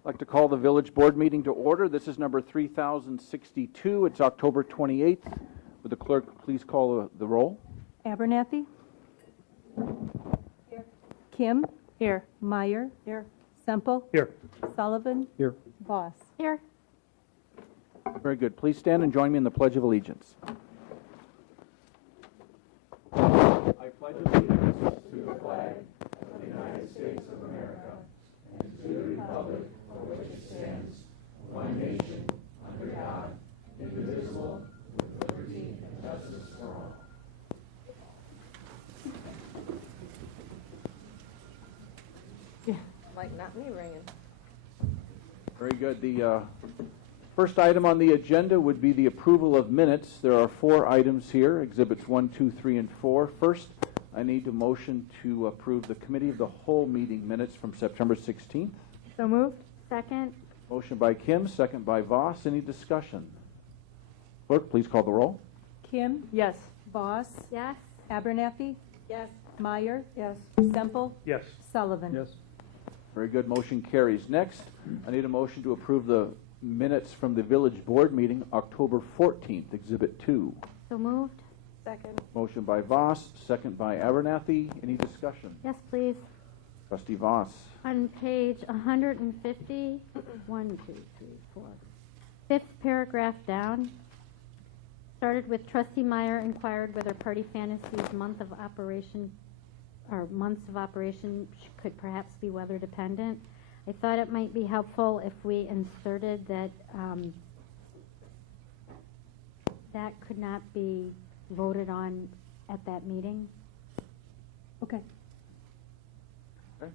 I'd like to call the village board meeting to order. This is number 3062. It's October 28th. Would the clerk please call the roll? Abernathy? Here. Kim? Here. Meyer? Here. Semple? Here. Sullivan? Here. Voss? Here. Very good. Please stand and join me in the Pledge of Allegiance. I pledge allegiance to the flag of the United States of America and to the republic for which it stands, one nation, under God, indivisible, with liberty and justice for all. Like not me ringing. Very good. The first item on the agenda would be the approval of minutes. There are 4 items here, Exhibits 1, 2, 3, and 4. First, I need a motion to approve the Committee of the Whole meeting minutes from September 16th. So moved. Second. Motion by Kim, second by Voss. Any discussion? Clerk, please call the roll. Kim? Yes. Voss? Yes. Abernathy? Yes. Meyer? Yes. Semple? Yes. Sullivan? Yes. Very good. Motion carries. Next, I need a motion to approve the minutes from the village board meeting October 14th, Exhibit 2. So moved. Second. Motion by Voss, second by Abernathy. Any discussion? Yes, please. Trustee Voss. On page 150, 1, 2, 3, 4. Fifth paragraph down. Started with Trustee Meyer inquired whether Party Fantasies months of operation could perhaps be weather dependent. I thought it might be helpful if we inserted that that could not be voted on at that meeting. Okay. Okay.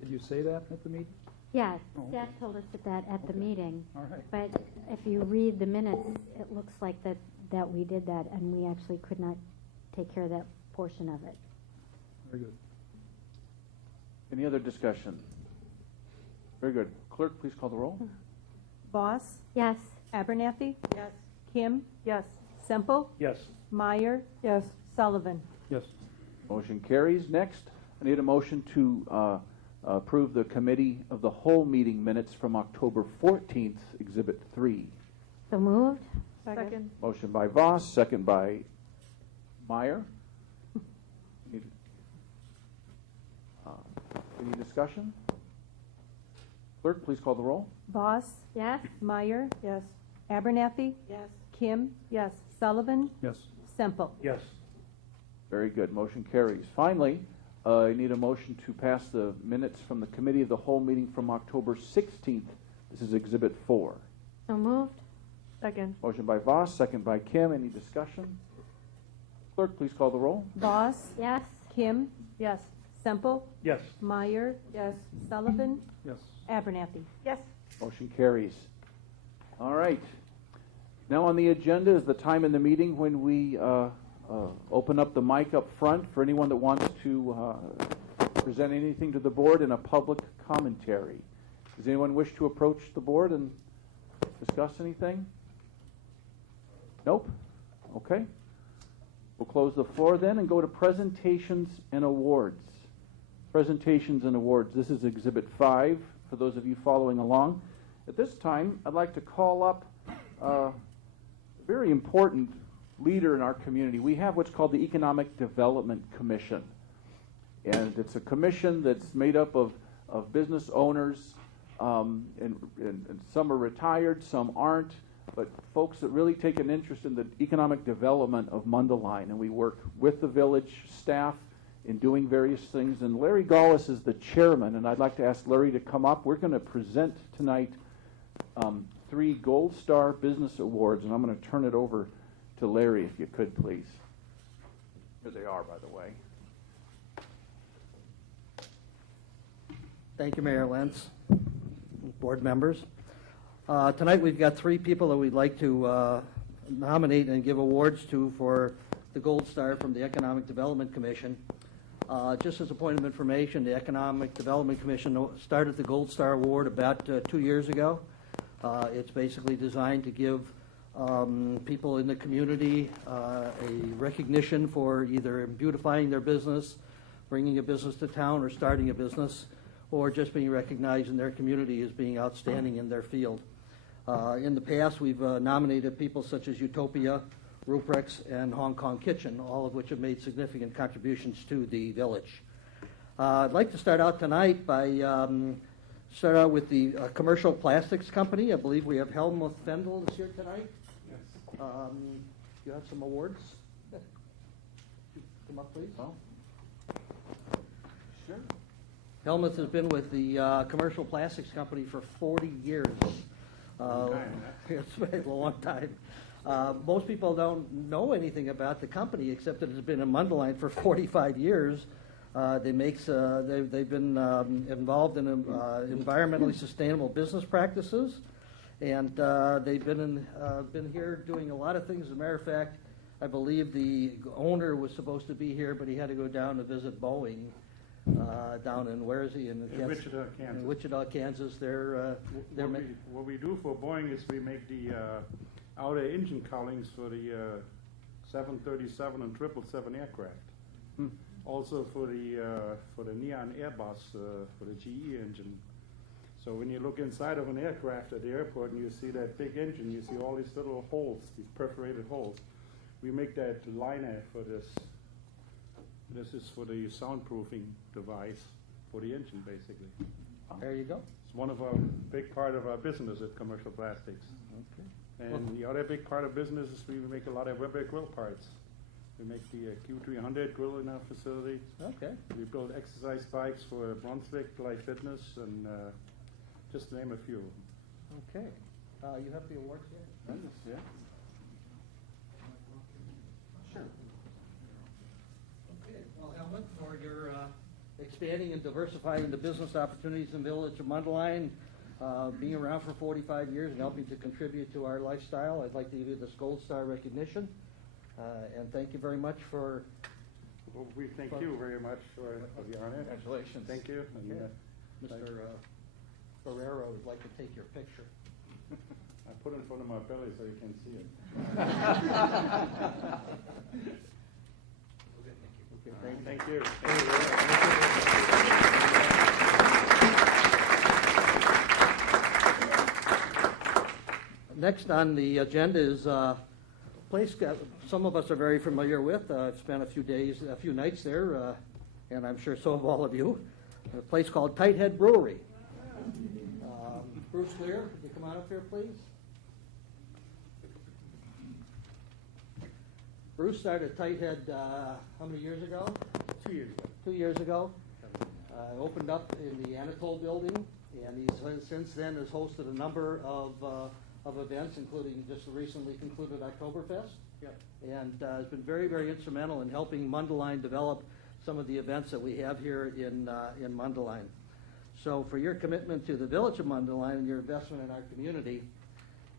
Did you say that at the meeting? Yeah, Oh, staff okay. told us that at the Okay. meeting. All right. But if you read the minutes, it looks like that we did that, and we actually could not take care of that portion of it. Very good. Any other discussion? Very good. Clerk, please call the roll. Voss? Yes. Abernathy? Yes. Kim? Yes. Semple? Yes. Meyer? Yes. Sullivan? Yes. Motion carries. Next, I need a motion to approve the Committee of the Whole meeting minutes from October 14th, Exhibit 3. So moved. Second. Motion by Voss, second by Meyer. Any discussion? Clerk, please call the roll. Voss? Yes. Meyer? Yes. Abernathy? Yes. Kim? Yes. Sullivan? Yes. Semple? Yes. Very good. Motion carries. Finally, I need a motion to pass the minutes from the Committee of the Whole meeting from October 16th. This is Exhibit 4. So moved. Second. Motion by Voss, second by Kim. Any discussion? Clerk, please call the roll. Voss? Yes. Kim? Yes. Semple? Yes. Meyer? Yes. Sullivan? Yes. Abernathy? Yes. Motion carries. All right. Now on the agenda is the time in the meeting when we open up the mic up front for anyone that wants to present anything to the board in a public commentary. Does anyone wish to approach the board and discuss anything? Nope? Okay. We'll close the floor then and go to presentations and awards. Presentations and awards. This is Exhibit 5 for those of you following along. At this time, I'd like to call up a very important leader in our community. We have what's called the Economic Development Commission. And it's a commission that's made up of business owners, and some are retired, some aren't, but folks that really take an interest in the economic development of Mundelein. And we work with the village staff in doing various things. And Larry Gaulis is the chairman, and I'd like to ask Larry to come up. We're going to present tonight 3 Gold Star Business Awards, and I'm going to turn it over to Larry, if you could, please. Here they are, by the way. Thank you, Mayor Lentz, board members. Tonight we've got 3 people that we'd like to nominate and give awards to for the Gold Star from the Economic Development Commission. Just as a point of information, the Economic Development Commission started the Gold Star Award about 2 years ago. It's basically designed to give people in the community a recognition for either beautifying their business, bringing a business to town, or starting a business. or just being recognized in their community as being outstanding in their field. In the past, we've nominated people such as Utopia, Ruprex, and Hong Kong Kitchen, all of which have made significant contributions to the village. I'd like to start out tonight by start out with the Commercial Plastics Company. I believe we have Helmut Fendel is here tonight. Yes. You have some awards? Come up, please. Oh. Sure. Helmut has been with the Commercial Plastics Company for 40 years. It's been a long time. Most people don't know anything about the company except that it's been in Mundelein for 45 years. They've been involved in environmentally sustainable business practices, and they've been here doing a lot of things. As a matter of fact, I believe the owner was supposed to be here, but he had to go down to visit Boeing down in, where is he? In Wichita, Kansas. In Wichita, Kansas. What we do for Boeing is we make the outer engine cowlings for the 737 and 777 aircraft. Also for the Neon Airbus, for the GE engine. So when you look inside of an aircraft at the airport and you see that big engine, you see all these little holes, these perforated holes. We make that liner for this. This is for the soundproofing device for the engine, basically. There you go. It's one of our big part of our business at Commercial Plastics. Okay. And the other big part of business is we make a lot of Weber grill parts. We make the Q300 grill in our facility. Okay. We build exercise bikes for Brunswick, Life Fitness, and just to name a few. Okay. You have the awards here? Yeah. Sure. Okay. Well, Helmut, for your expanding and diversifying the business opportunities in the village of Mundelein, being around for 45 years and helping to contribute to our lifestyle, I'd like to give you this Gold Star recognition. And thank you very much for... Well, we thank you very much for the honor. Congratulations. Thank you. And, Okay. Mr. Ferrero would like to take your picture. I put it in front of my belly so you can see it. Okay, Thank you. Next on the agenda is a place some of us are very familiar with. I've spent a few nights there, and I'm sure so have all of you. A place called Tighthead Brewery. Bruce Lear, could you come on up here, please? Bruce started Tighthead how many years ago? 2 years ago. 2 years ago. Opened up in the Anatole building, and he's since then has hosted a number of events, including just the recently concluded Oktoberfest. Yep. And has been very, very instrumental in helping Mundelein develop some of the events that we have here in Mundelein. So for your commitment to the village of Mundelein and your investment in our community,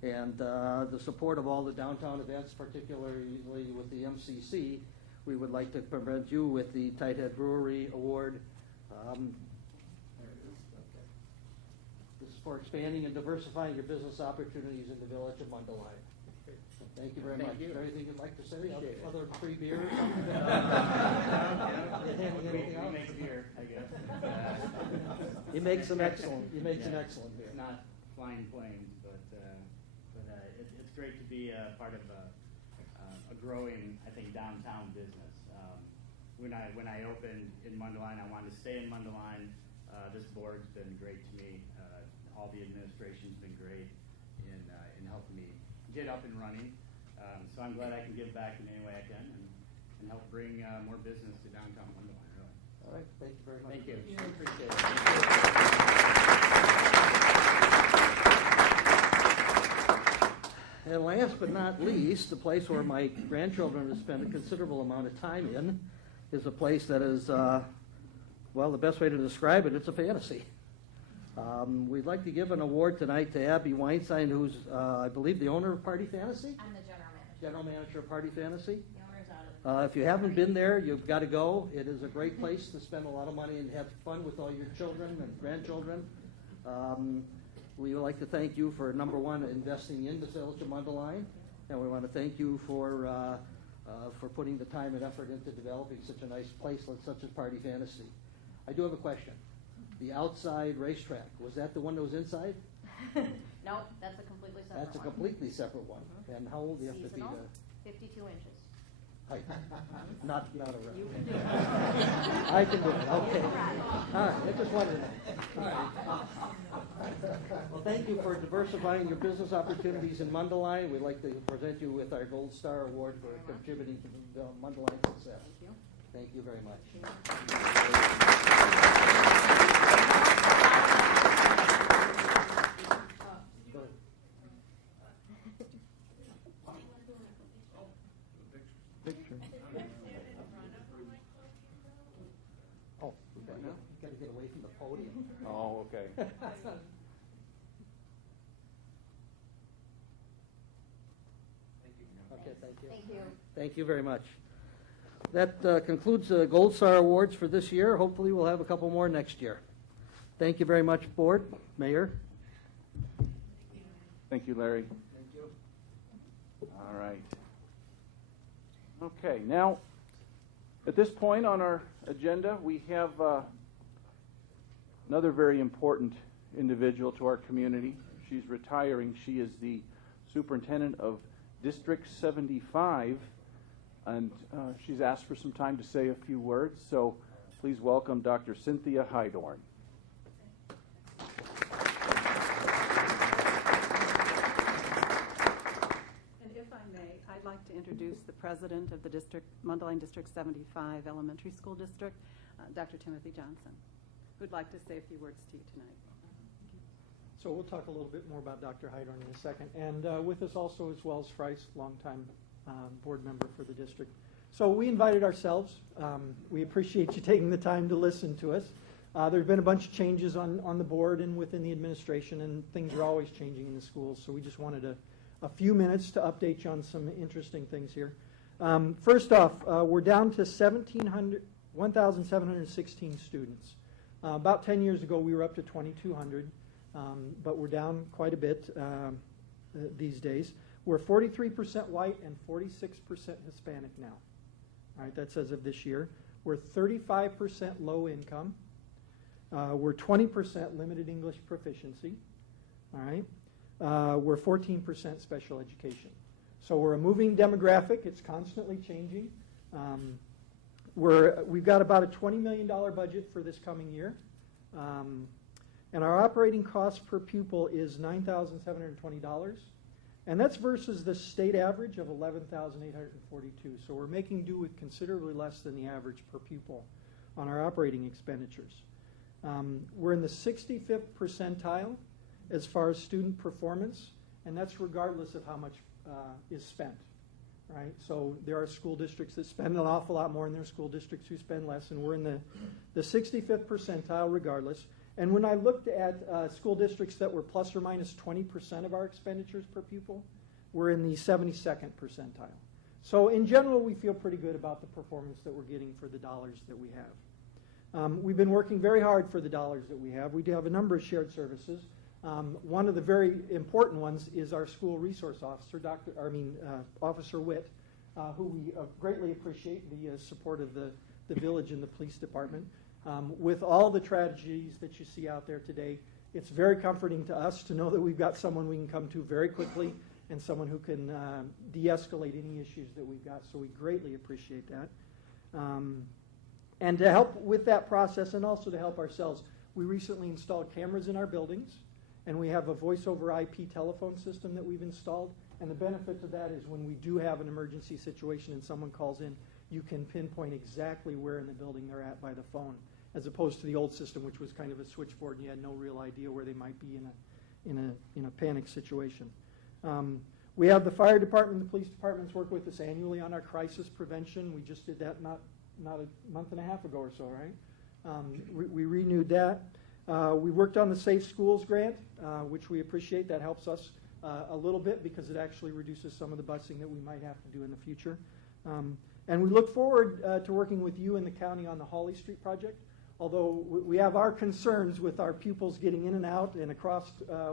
and the support of all the downtown events, particularly with the MCC, we would like to present you with the Tighthead Brewery Award. There it is. Okay. This is for expanding and diversifying your business opportunities in the village of Mundelein. Thank you very much. Is there anything you'd like to say? Other free beers? We make beer, I guess. He makes some excellent beer. It's not flying planes, but it's great to be a part of a growing, I think, downtown business. When I opened in Mundelein, I wanted to stay in Mundelein. This board's been great to me. All the administration's been great in helping me get up and running. So I'm glad I can give back in any way I can and help bring more business to downtown Mundelein, really. All right, thank you very much. Thank you. Appreciate it. And last but not least, the place where my grandchildren have spent a considerable amount of time in is a place that is, well, the best way to describe it, it's a fantasy. We'd like to give an award tonight to Abby Weinstein, who's, I believe, the owner of Party Fantasy? I'm the general manager. General manager of Party Fantasy. The owner's out of If you haven't been there, you've got to go. It is a great place to spend a lot of money and have fun with all your children and grandchildren. We would like to thank you for, number one, investing in the village of Mundelein, and we want to thank you for putting the time and effort into developing such a nice place such as Party Fantasy. I do have a question. the outside racetrack. Was that the one that was inside? No, that's a completely separate one. That's a completely separate one. And how old do you have to be Seasonal, to 52 inches. height? Not a rep. You can do it. I can do it, okay. All right, I just wanted to know. All right. Well, thank you for diversifying your business opportunities in Mundelein. We'd like to present you with our Gold Star Award for contributing to the Mundelein success. Thank you. Thank you very much. Go ahead. Picture. Oh, you got to get away from the podium. Oh, okay. Okay, thank you. Thank you. Thank you very much. That concludes the Gold Star Awards for this year. Hopefully, we'll have a couple more next year. Thank you very much, Board, Mayor. Thank you, Larry. Thank you. All right. Okay, now, at this point on our agenda, we have another very important individual to our community. She's retiring. She is the superintendent of District 75, and she's asked for some time to say a few words, so please welcome Dr. Cynthia Hydorn. And if I may, I'd like to introduce the president of the Mundelein District 75 Elementary School District, Dr. Timothy Johnson, who'd like to say a few words to you tonight. So we'll talk a little bit more about Dr. Hydorn in a second. And with us also is Wells Friess, longtime board member for the district. So we invited ourselves. We appreciate you taking the time to listen to us. There's been a bunch of changes on the board and within the administration, and things are always changing in the schools. So we just wanted a few minutes to update you on some interesting things here. First off, we're down to 1,716 students. About 10 years ago, we were up to 2,200. But we're down quite a bit these days. We're 43% white and 46% Hispanic now. All right, that's as of this year. We're 35% low income. We're 20% limited English proficiency. All right, we're 14% special education. So we're a moving demographic. It's constantly changing. We've got about a $20 million budget for this coming year. And our operating cost per pupil is $9,720. And that's versus the state average of $11,842. So we're making do with considerably less than the average per pupil on our operating expenditures. We're in the 65th percentile as far as student performance, and that's regardless of how much is spent. Right? So there are school districts that spend an awful lot more, and there are school districts who spend less, and we're in the 65th percentile regardless. And when I looked at school districts that were plus or minus 20% of our expenditures per pupil, we're in the 72nd percentile. So in general, we feel pretty good about the performance that we're getting for the dollars that we have. We've been working very hard for the dollars that we have. We do have a number of shared services. One of the very important ones is our school resource officer, Officer Witt, who we greatly appreciate the support of the village and the police department. With all the tragedies that you see out there today, it's very comforting to us to know that we've got someone we can come to very quickly and someone who can de-escalate any issues that we've got. So we greatly appreciate that. And to help with that process and also to help ourselves, we recently installed cameras in our buildings, and we have a voice-over IP telephone system that we've installed. And the benefit to that is when we do have an emergency situation and someone calls in, you can pinpoint exactly where in the building they're at by the phone, as opposed to the old system, which was kind of a switchboard, and you had no real idea where they might be in a panic situation. We have the fire department and the police departments work with us annually on our crisis prevention. We just did that not a month and a half ago or so, right? We renewed that. We worked on the Safe Schools grant, which we appreciate. That helps us a little bit because it actually reduces some of the busing that we might have to do in the future. And we look forward to working with you and the county on the Hawley Street project, although we have our concerns with our pupils getting in and out and across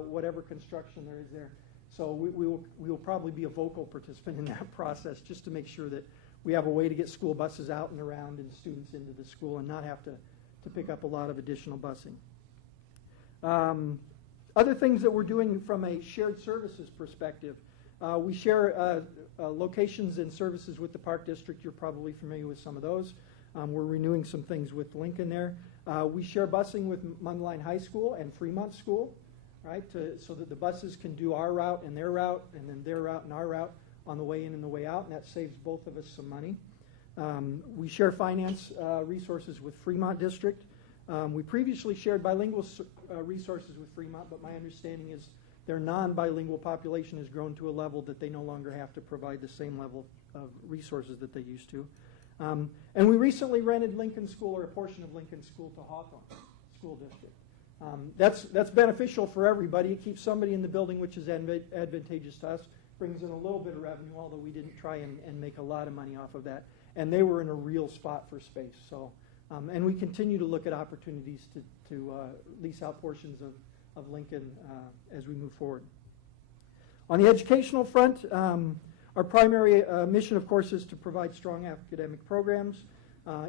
whatever construction there is there. So we will probably be a vocal participant in that process just to make sure that we have a way to get school buses out and around and students into the school and not have to to pick up a lot of additional busing. Other things that we're doing from a shared services perspective, we share locations and services with the Park District. You're probably familiar with some of those. We're renewing some things with Lincoln there. We share busing with Mundelein High School and Fremont School, right, so that the buses can do our route and then their route and our route on the way in and the way out, and that saves both of us some money. We share finance resources with Fremont District. We previously shared bilingual resources with Fremont, but my understanding is their non-bilingual population has grown to a level that they no longer have to provide the same level of resources that they used to. And we recently rented Lincoln School, or a portion of Lincoln School, to Hawthorne School District. That's beneficial for everybody. It keeps somebody in the building, which is advantageous to us, brings in a little bit of revenue, although we didn't try and make a lot of money off of that. And they were in a real spot for space. So, and we continue to look at opportunities to lease out portions of Lincoln as we move forward. On the educational front, our primary mission, of course, is to provide strong academic programs.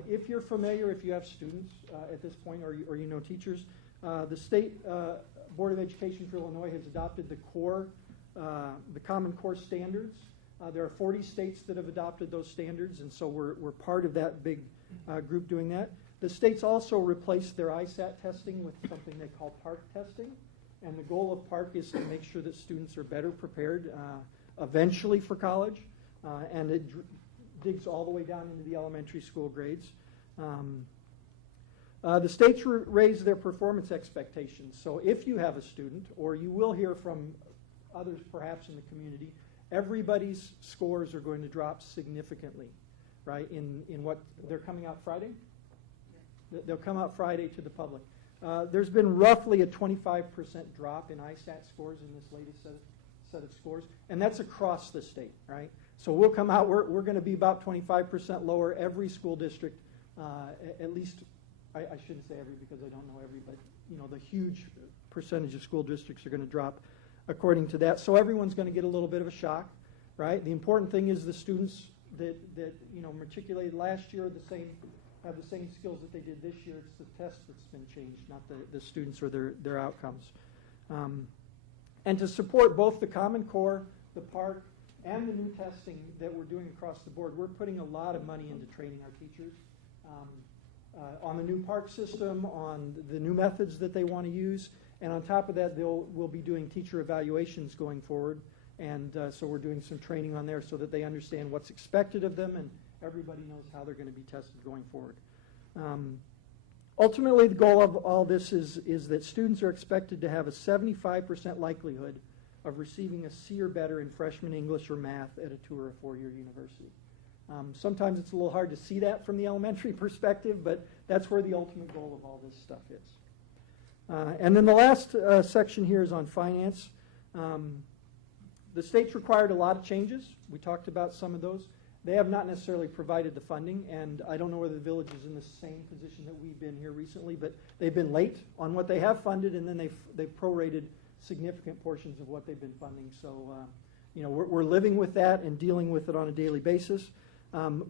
If you're familiar, if you have students at this point, or you know teachers, the State Board of Education for Illinois has adopted the Common Core standards. There are 40 states that have adopted those standards, and so we're part of that big group doing that. The states also replaced their ISAT testing with something they call PARCC testing, and the goal of PARCC is to make sure that students are better prepared eventually for college, and it digs all the way down into the elementary school grades. The states raise their performance expectations. So if you have a student, or you will hear from others perhaps in the community, everybody's scores are going to drop significantly, right? In what they're coming out Friday? They'll come out Friday to the public. There's been roughly a 25% drop in ISAT scores in this latest set of scores, and that's across the state, right? So we'll come out, we're going to be about 25% lower every school district, at least, I shouldn't say every because I don't know every, but you know, the huge percentage of school districts are going to drop according to that. So everyone's going to get a little bit of a shock, right? The important thing is the students that you know matriculated last year have the same skills that they did this year. It's the test that's been changed, not the students or their outcomes. And to support both the Common Core, the PARCC, and the new testing that we're doing across the board, we're putting a lot of money into training our teachers on the new PARCC system, on the new methods that they want to use, and on top of that, we'll be doing teacher evaluations going forward, and so we're doing some training on there so that they understand what's expected of them, and everybody knows how they're going to be tested going forward. Ultimately, the goal of all this is that students are expected to have a 75% likelihood of receiving a C or better in freshman English or math at a 2 or a 4-year university. Sometimes it's a little hard to see that from the elementary perspective, but that's where the ultimate goal of all this stuff is. And then the last section here is on finance. The state's required a lot of changes. We talked about some of those. They have not necessarily provided the funding, and I don't know whether the village is in the same position that we've been here recently, but they've been late on what they have funded, and then they've prorated significant portions of what they've been funding. So, you know, we're living with that and dealing with it on a daily basis.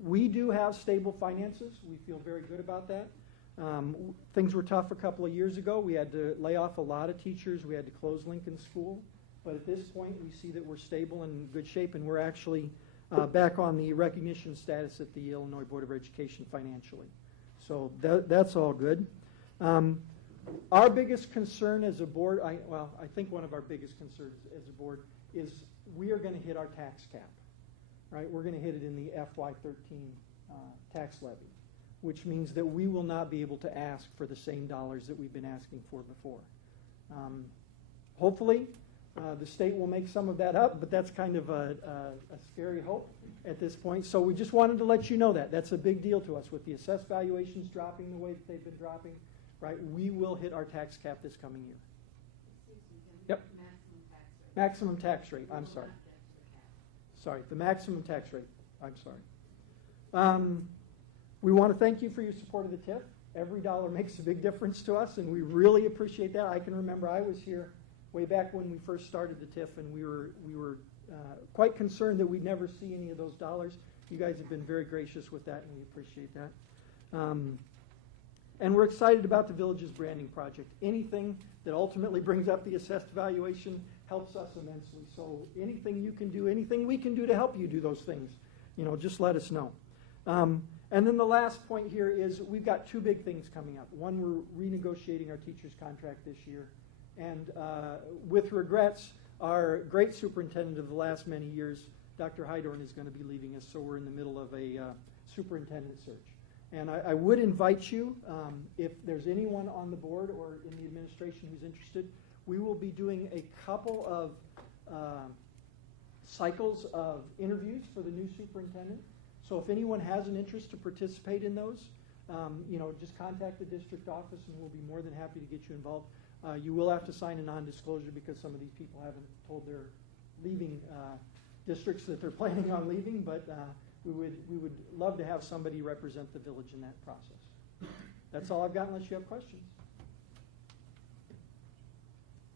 We do have stable finances. We feel very good about that. Things were tough a couple of years ago. We had to lay off a lot of teachers. We had to close Lincoln School. But at this point, we see that we're stable and in good shape, and we're actually back on the recognition status at the Illinois Board of Education financially. So that's all good. Our biggest concern as a board, I think one of our biggest concerns as a board is we are going to hit our tax cap, right? We're going to hit it in the FY13 tax levy, which means that we will not be able to ask for the same dollars that we've been asking for before. Hopefully, the state will make some of that up, but that's kind of a scary hope at this point. So we just wanted to let you know that. That's a big deal to us. With the assessed valuations dropping the way that they've been dropping, right, we will hit our tax cap this coming year. Yep. Maximum tax rate. I'm sorry. Sorry, the maximum tax rate. I'm sorry. We want to thank you for your support of the TIF. Every dollar makes a big difference to us, and we really appreciate that. I can remember I was here way back when we first started the TIF, and we were quite concerned that we'd never see any of those dollars. You guys have been very gracious with that, and we appreciate that. And we're excited about the village's branding project. Anything that ultimately brings up the assessed valuation helps us immensely. So anything you can do, anything we can do to help you do those things, just let us know. And then the last point here is we've got two big things coming up. One, we're renegotiating our teacher's contract this year. And with regrets, our great superintendent of the last many years, Dr. Hydorn, is going to be leaving us, so we're in the middle of a superintendent search. And I would invite you, if there's anyone on the board or in the administration who's interested, we will be doing a couple of cycles of interviews for the new superintendent. So if anyone has an interest to participate in those, just contact the district office and we'll be more than happy to get you involved. You will have to sign a non-disclosure because some of these people haven't told their leaving districts that they're planning on leaving, but we would love to have somebody represent the village in that process. That's all I've got unless you have questions.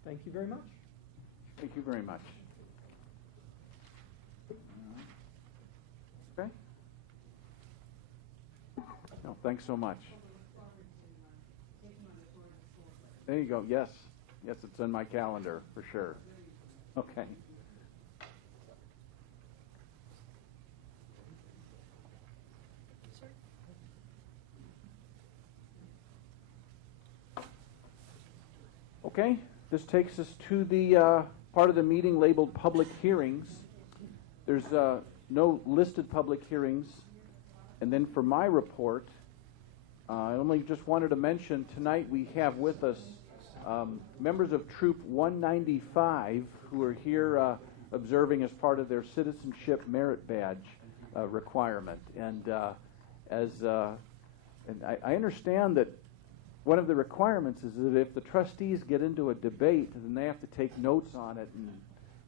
Thank you very much. Thank you very much. Okay. No, thanks so much. There you go. Yes. Yes, it's in my calendar for sure. Okay. Okay, this takes us to the part of the meeting labeled public hearings. There's no listed public hearings. And then for my report, I only just wanted to mention tonight we have with us members of Troop 195 who are here observing as part of their citizenship merit badge requirement. And I understand that one of the requirements is that if the trustees get into a debate, then they have to take notes on it and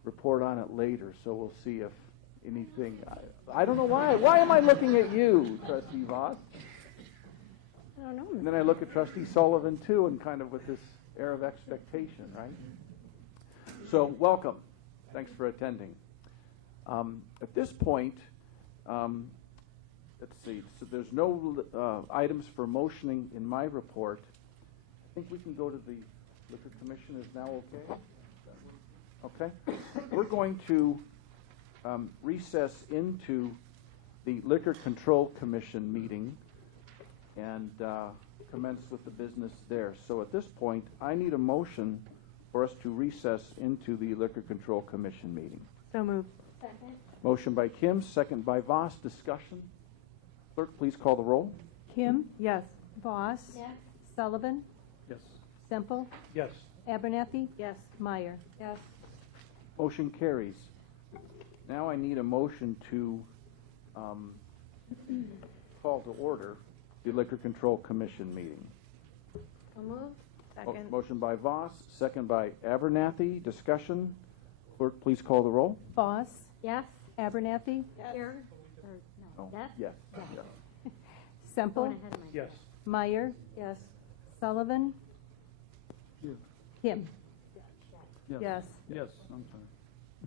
report on it later. So we'll see if anything. I don't know why. Why am I looking at you, Trustee Voss? I don't know. And then I look at Trustee Sullivan too, and kind of with this air of expectation, right? So welcome. Thanks for attending. At this point, let's see. So there's no items for motioning in my report. I think we can go to the Liquor Commission. Is now okay? Okay. We're going to recess into the Liquor Control Commission meeting and commence with the business there. So at this point, I need a motion for us to recess into the Liquor Control Commission meeting. So moved. Second. Motion by Kim, second by Voss. Discussion. Clerk, please call the roll. Kim? Yes. Voss? Yes. Sullivan? Yes. Semple? Yes. Abernathy? Yes. Meyer? Yes. Motion carries. Now I need a motion to call to order the Liquor Control Commission meeting. So moved. Second. Motion by Voss, second by Abernathy. Discussion. Clerk, please call the roll. Voss? Yes. Abernathy? Here. Or, no. Oh, Yes. Yes. Semple? Going ahead of myself. Yes. Meyer? Yes. Sullivan? Yes. Kim? Yes. Yes. Yes, I'm sorry.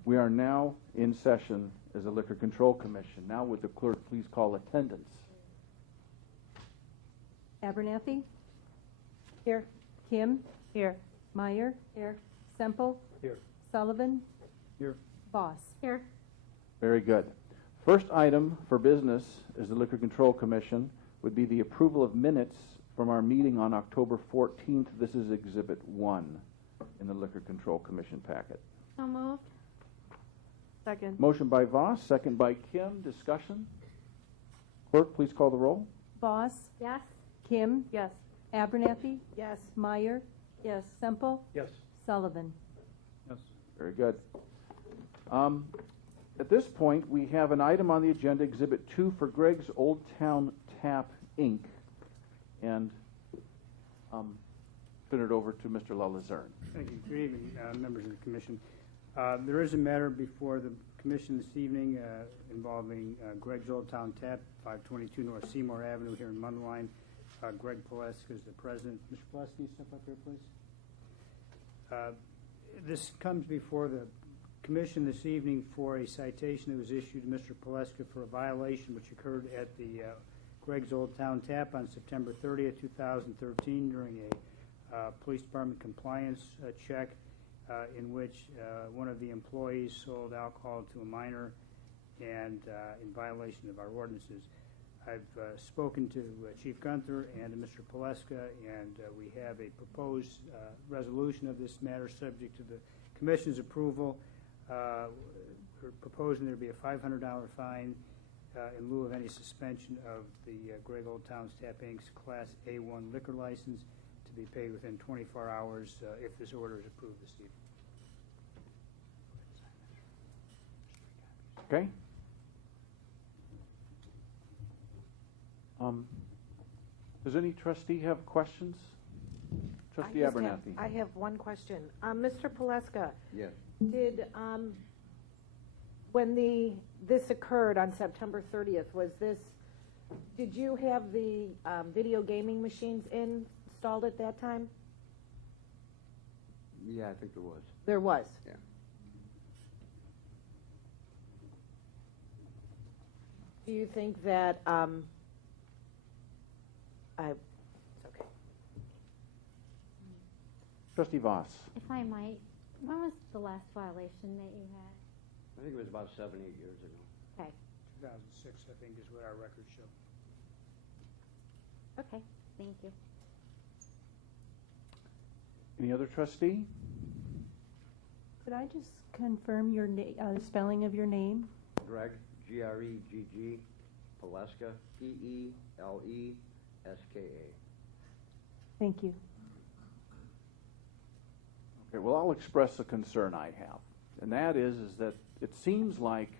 We are now in session as a Liquor Control Commission. Now would the clerk please call attendance? Abernathy? Here. Kim? Here. Meyer? Here. Semple? Here. Sullivan? Here. Voss? Here. Very good. First item for business as the Liquor Control Commission would be the approval of minutes from our meeting on October 14th. This is Exhibit 1 in the Liquor Control Commission packet. So moved. Second. Motion by Voss, second by Kim. Discussion. Clerk, please call the roll. Voss? Yes. Kim? Yes. Abernathy? Yes. Meyer? Yes. Semple? Yes. Sullivan? Yes. Very good. At this point, we have an item on the agenda, Exhibit 2, for Greg's Old Town Tap, Inc. And turn it over to Mr. Lalazerne. Thank you. Good evening, members of the Commission. There is a matter before the Commission this evening involving Greg's Old Town Tap, 522 North Seymour Avenue here in Mundelein. Greg Poleska is the president. Mr. Poleska, can you step up here, please? This comes before the Commission this evening for a citation that was issued to Mr. Poleska for a violation which occurred at the Greg's Old Town Tap on September 30th, 2013 during a police department compliance check in which one of the employees sold alcohol to a minor and in violation of our ordinances. I've spoken to Chief Gunther and to Mr. Poleska, and we have a proposed resolution of this matter subject to the Commission's approval. We're proposing there be a $500 fine in lieu of any suspension of the Greg Old Towns Tap Inc.'s Class A1 liquor license to be paid within 24 hours if this order is approved this evening. Okay. Does any trustee have questions? Trustee Abernathy. I have one question. Mr. Poleska, Yes. did, when this occurred on September 30th, did you have the video gaming machines installed at that time? Yeah, I think there was. There was? Yeah. Do you think that, it's okay. Trustee Voss. If I might, when was the last violation that you had? I think it was about 7, 8 years ago. Okay, 2006, I think, is what our records show. okay, thank you. Any other trustee? Could I just confirm your spelling of your name? Greg, G-R-E-G-G, Poleska, P-E-L-E-S-K-A. Thank you. Okay, well, I'll express a concern I have, and that is that it seems like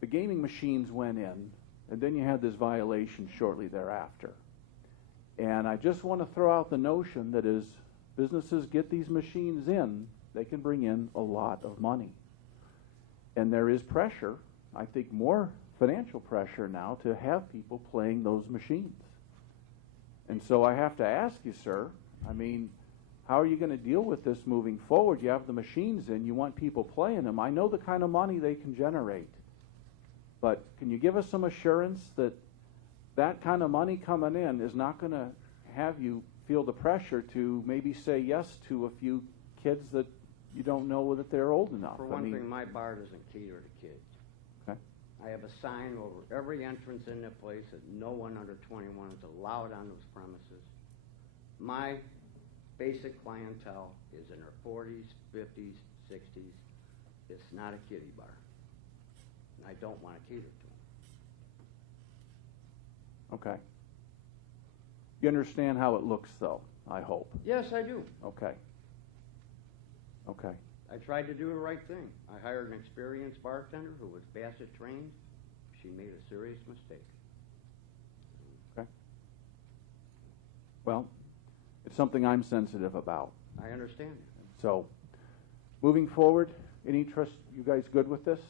the gaming machines went in, and then you had this violation shortly thereafter. And I just want to throw out the notion that as businesses get these machines in, they can bring in a lot of money. And there is pressure, I think more financial pressure now, to have people playing those machines. And so I have to ask you, sir, I mean, how are you going to deal with this moving forward? You have the machines in, you want people playing them. I know the kind of money they can generate. But can you give us some assurance that that kind of money coming in is not going to have you feel the pressure to maybe say yes to a few kids that you don't know that they're old enough? For one thing, my bar doesn't cater to kids. Okay. I have a sign over every entrance in the place that no one under 21 is allowed on those premises. My basic clientele is in their 40s, 50s, 60s. It's not a kiddie bar. And I don't want to cater to them. Okay. You understand how it looks, though, I hope. Yes, I do. Okay. Okay. I tried to do the right thing. I hired an experienced bartender who was Bassett trained. She made a serious mistake. Okay. Well, it's something I'm sensitive about. I understand. So, moving forward, you guys good with this?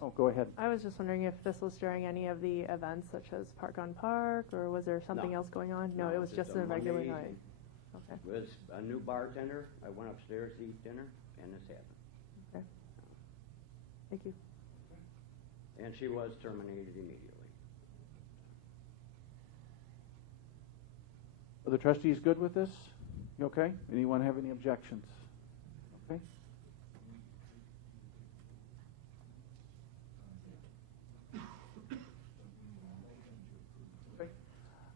Oh, go ahead. I was just wondering if this was during any of the events such as Park on Park, or was there something No. else going on? No, it was just a a regular Monday night. evening. Okay. It was a new bartender. I went upstairs to eat dinner, and this happened. Okay. Thank you. And she was terminated immediately. Are the trustees good with this? You okay? Anyone have any objections? Okay. Okay.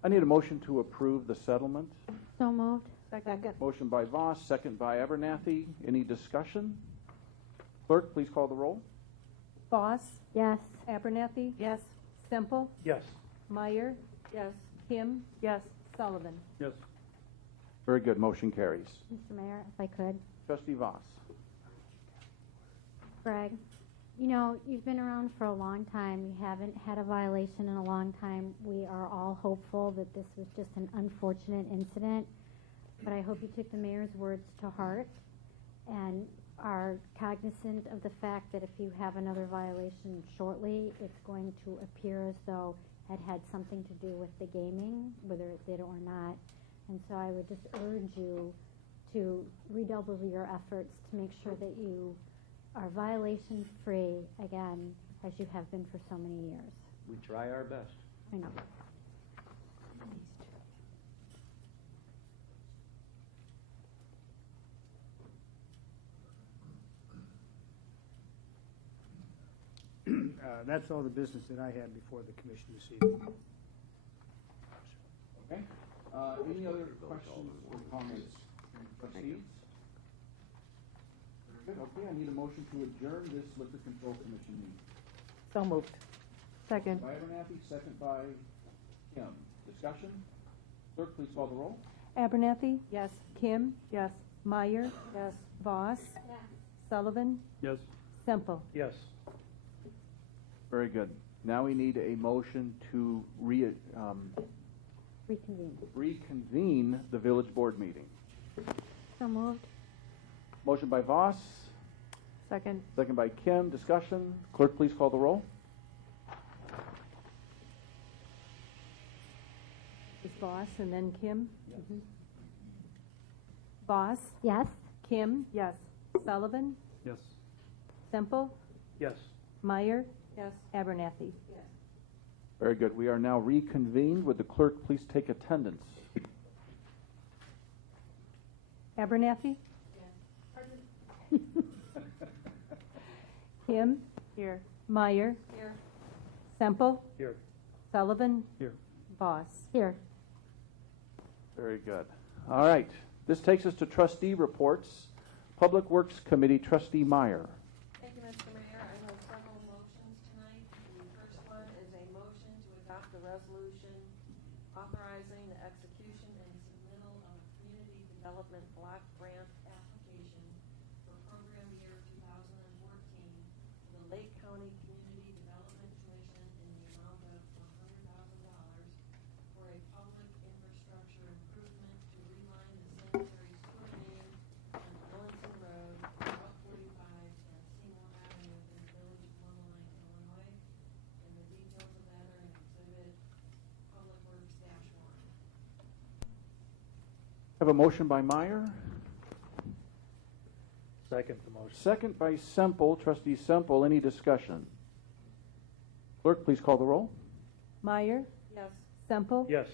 I need a motion to approve the settlement. So moved. Second. Motion by Voss, second by Abernathy. Any discussion? Clerk, please call the roll. Voss, Yes. Abernathy, Yes. Semple, Yes. Meyer, Yes. Kim, Yes. Sullivan. Yes. Very good. Motion carries. Mr. Mayor, if I could. Trustee Voss. Greg, you know, you've been around for a long time. You haven't had a violation in a long time. We are all hopeful that this was just an unfortunate incident, but I hope you took the mayor's words to heart and are cognizant of the fact that if you have another violation shortly, it's going to appear as though it had something to do with the gaming, whether it did or not. And so I would just urge you to redouble your efforts to make sure that you are violation-free, again, as you have been for so many years. We try our best. I know. That's all the business that I had before the commission this evening. Okay. Any other questions or comments from trustees? Very good. Okay, I need a motion to adjourn this Liquor Control Commission meeting. So moved. Second. By Abernathy, second by Kim. Discussion? Clerk, please call the roll. Abernathy? Yes. Kim? Yes. Meyer? Yes. Voss? Sullivan? Yes. Semple? Yes. Very good. Now we need a motion to Reconvene. reconvene the village board meeting. So moved. Motion by Voss, Second. second by Kim. Discussion? Clerk, please call the roll. Is Voss and then Kim? Voss? Yes. Kim? Yes. Sullivan? Yes. Semple? Yes. Meyer? Yes. Abernathy? Very good. We are now reconvened. Would the clerk please take attendance? Abernathy? Kim? Here. Meyer? Here. Semple? Here. Sullivan? Here. Voss? Here. Very good. All right. This takes us to trustee reports. Public Works Committee, Trustee Meyer. Thank you, Mr. Mayor. I have several motions tonight. The first one is a motion to adopt a resolution authorizing the execution and submittal of a community development block grant application for program year 2014 to the Lake County Community Development Commission in the amount of $100,000 for a public infrastructure improvement to reline the sanitary sewer main on Ellington Road, Route 45, and Seymour Avenue in the village of Mundelein, Illinois. And the details of that are in Exhibit Public Works -1. Have a motion by Meyer, Second the motion. second by Semple. Trustee Semple, any discussion? Clerk, please call the roll. Meyer? Yes. Semple? Yes.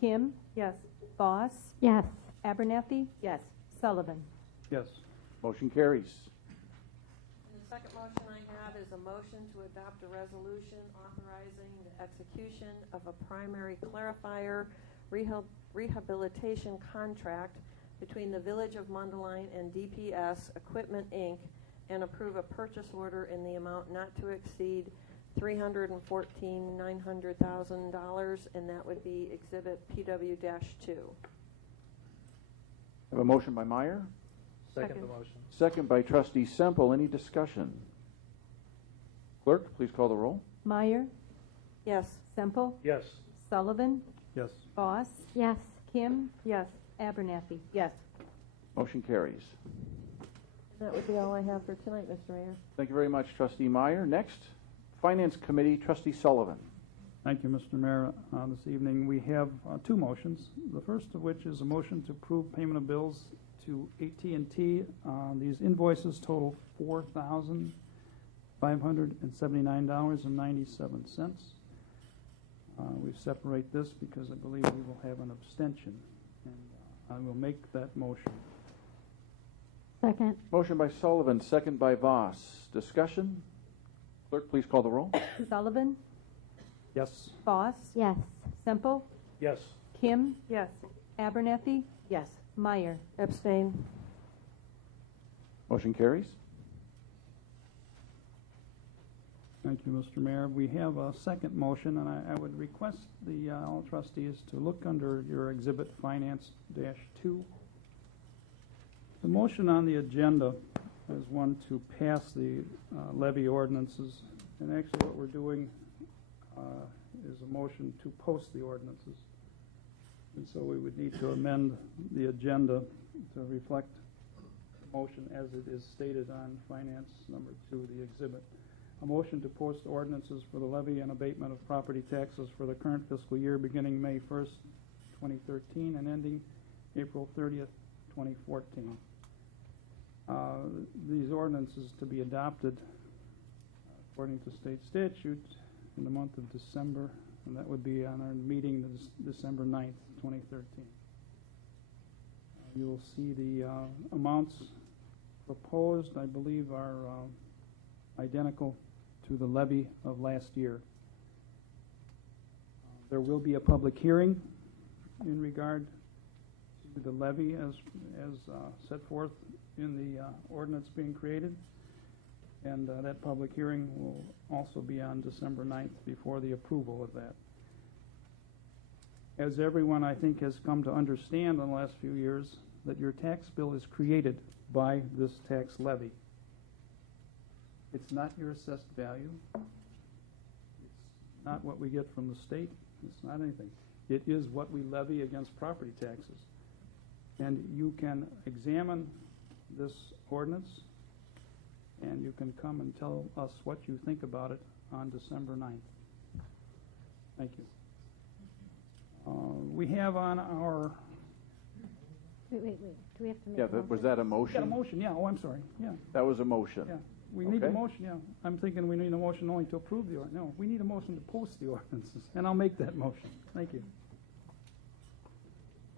Kim? Yes. Voss? Yes. Abernathy? Yes. Sullivan? Yes. Motion carries. And the second motion I have is a motion to adopt a resolution authorizing the execution of a primary clarifier rehabilitation contract between the Village of Mundelein and DPS Equipment, Inc., and approve a purchase order in the amount not to exceed $314,900,000, and that would be Exhibit PW-2. Have a motion by Meyer, Second the motion. second by Trustee Semple. Any discussion? Clerk, please call the roll. Meyer? Yes. Semple? Yes. Sullivan? Yes. Voss? Yes. Kim? Yes. Abernathy? Yes. Motion carries. That would be all I have for tonight, Mr. Mayor. Thank you very much, Trustee Meyer. Next, Finance Committee, Trustee Sullivan. Thank you, Mr. Mayor. This evening, we have two motions. The first of which is a motion to approve payment of bills to AT&T. These invoices total $4,579.97. We separate this because I believe we will have an abstention, and I will make that motion. Second. Motion by Sullivan, second by Voss. Discussion? Clerk, please call the roll. Sullivan? Yes. Voss? Yes. Semple? Yes. Kim? Yes. Abernathy? Yes. Meyer? Abstain. Motion carries. Thank you, Mr. Mayor. We have a second motion, and I would request the all trustees to look under your Exhibit Finance-2. The motion on the agenda is one to pass the levy ordinances, and actually what we're doing is a motion to post the ordinances. And so we would need to amend the agenda to reflect the motion as it is stated on Finance number 2, the exhibit. A motion to post ordinances for the levy and abatement of property taxes for the current fiscal year beginning May 1st, 2013 and ending April 30th, 2014. These ordinances to be adopted according to state statute in the month of December and that would be on our meeting December 9th, 2013. You'll see the amounts proposed, I believe, are identical to the levy of last year. There will be a public hearing in regard to the levy as set forth in the ordinance being created. And that public hearing will also be on December 9th before the approval of that. As everyone, I think, has come to understand in the last few years, that your tax bill is created by this tax levy. It's not your assessed value. It's not what we get from the state. It's not anything. It is what we levy against property taxes. And you can examine this ordinance, and you can come and tell us what you think about it on December 9th. Thank you. We have on our... Wait. Do we have to make Yeah, a motion? was that a motion? Got a motion, yeah. Oh, I'm sorry, yeah. That was a motion. Yeah, we need a Okay. motion, yeah. I'm thinking we need a motion only to approve the ordinance. No, we need a motion to post the ordinances, and I'll make that motion. Thank you.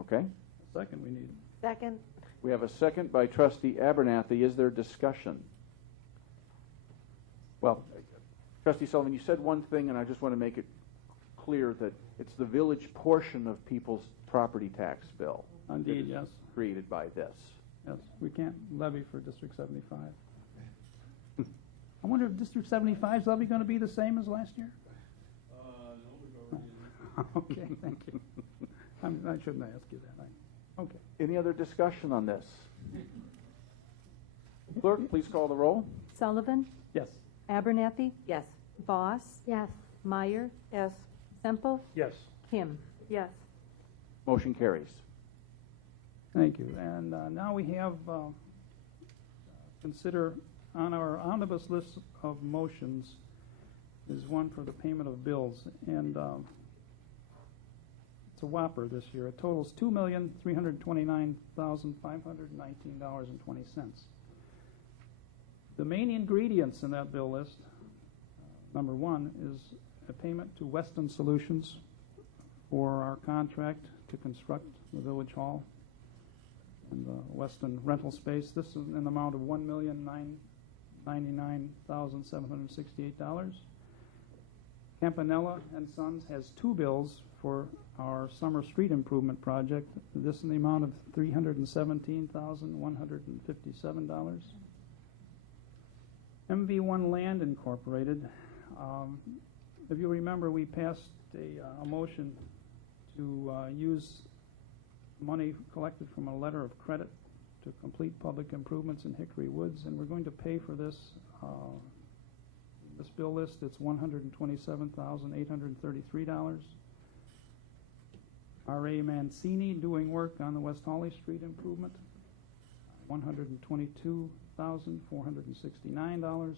Okay. Second we need. Second. We have a second by trustee Abernathy. Is there discussion? Well, trustee Sullivan, you said one thing, and I just want to make it clear that it's the village portion of people's property tax bill. Indeed, yes. Created by this. Yes, we can't levy for District 75. I wonder if District 75's levy going to be the same as last year? No. Okay, thank you. I shouldn't ask you that. Okay. Any other discussion on this? Clerk, please call the roll. Sullivan? Yes. Abernathy? Yes. Voss? Yes. Meyer? Yes. Semple? Yes. Kim? Yes. Motion carries. Thank you. And now we have consider on our omnibus list of motions is one for the payment of bills, and it's a whopper this year. It totals $2,329,519.20. The main ingredients in that bill list, number one, is a payment to Weston Solutions for our contract to construct the village hall and the Weston rental space. This is an amount of $1,999,768. Campanella and Sons has two bills for our summer street improvement project. This in the amount of $317,157. MV1 Land Incorporated. If you remember, we passed a motion to use money collected from a letter of credit to complete public improvements in Hickory Woods, and we're going to pay for this. This bill list, it's $127,833. R.A. Mancini doing work on the West Hawley Street improvement, $122,469.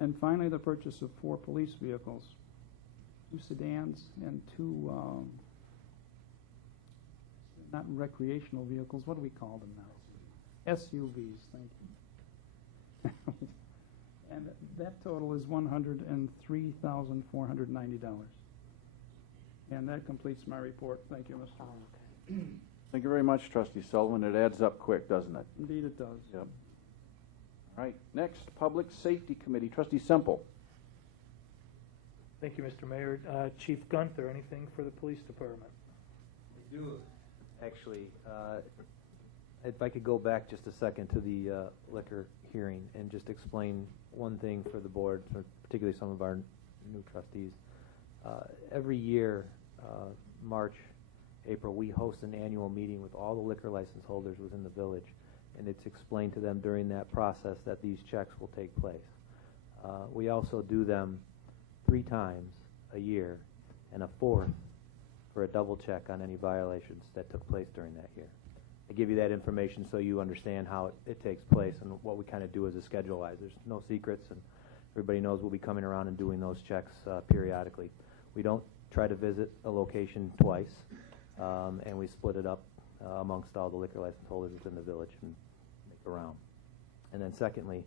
And finally, the purchase of 4 police vehicles, 2 sedans and 2, not recreational vehicles, what do we call them now? SUVs, thank you. And that total is $103,490. And that completes my report. Thank you, Mr. Hall. Thank you very much, Trustee Sullivan. It adds up quick, doesn't it? Indeed it does. Yep. All right. Next, Public Safety Committee. Trustee Semple. Thank you, Mr. Mayor. Chief Gunther, anything for the police department? I do. Actually, if I could go back just a second to the liquor hearing and just explain one thing for the board, particularly some of our new trustees. Every year, March, April, we host an annual meeting with all the liquor license holders within the village, and it's explained to them during that process that these checks will take place. We also do them 3 times a year, and a 4th for a double check on any violations that took place during that year. I give you that information so you understand how it takes place and what we kind of do as a schedule-wise. There's no secrets, and everybody knows we'll be coming around and doing those checks periodically. We don't try to visit a location twice, and we split it up amongst all the liquor license holders within the village and make a round. And then secondly,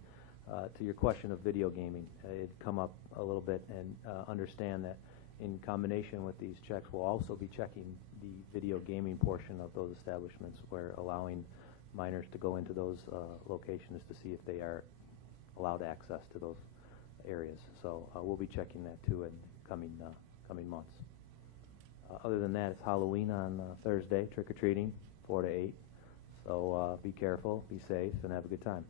to your question of video gaming, it come up a little bit, and understand that in combination with these checks, we'll also be checking the video gaming portion of those establishments, where allowing minors to go into those locations to see if they are allowed access to those areas. So we'll be checking that too in coming months. Other than that, it's Halloween on Thursday, trick-or-treating, 4 to 8. So be careful, be safe, and have a good time.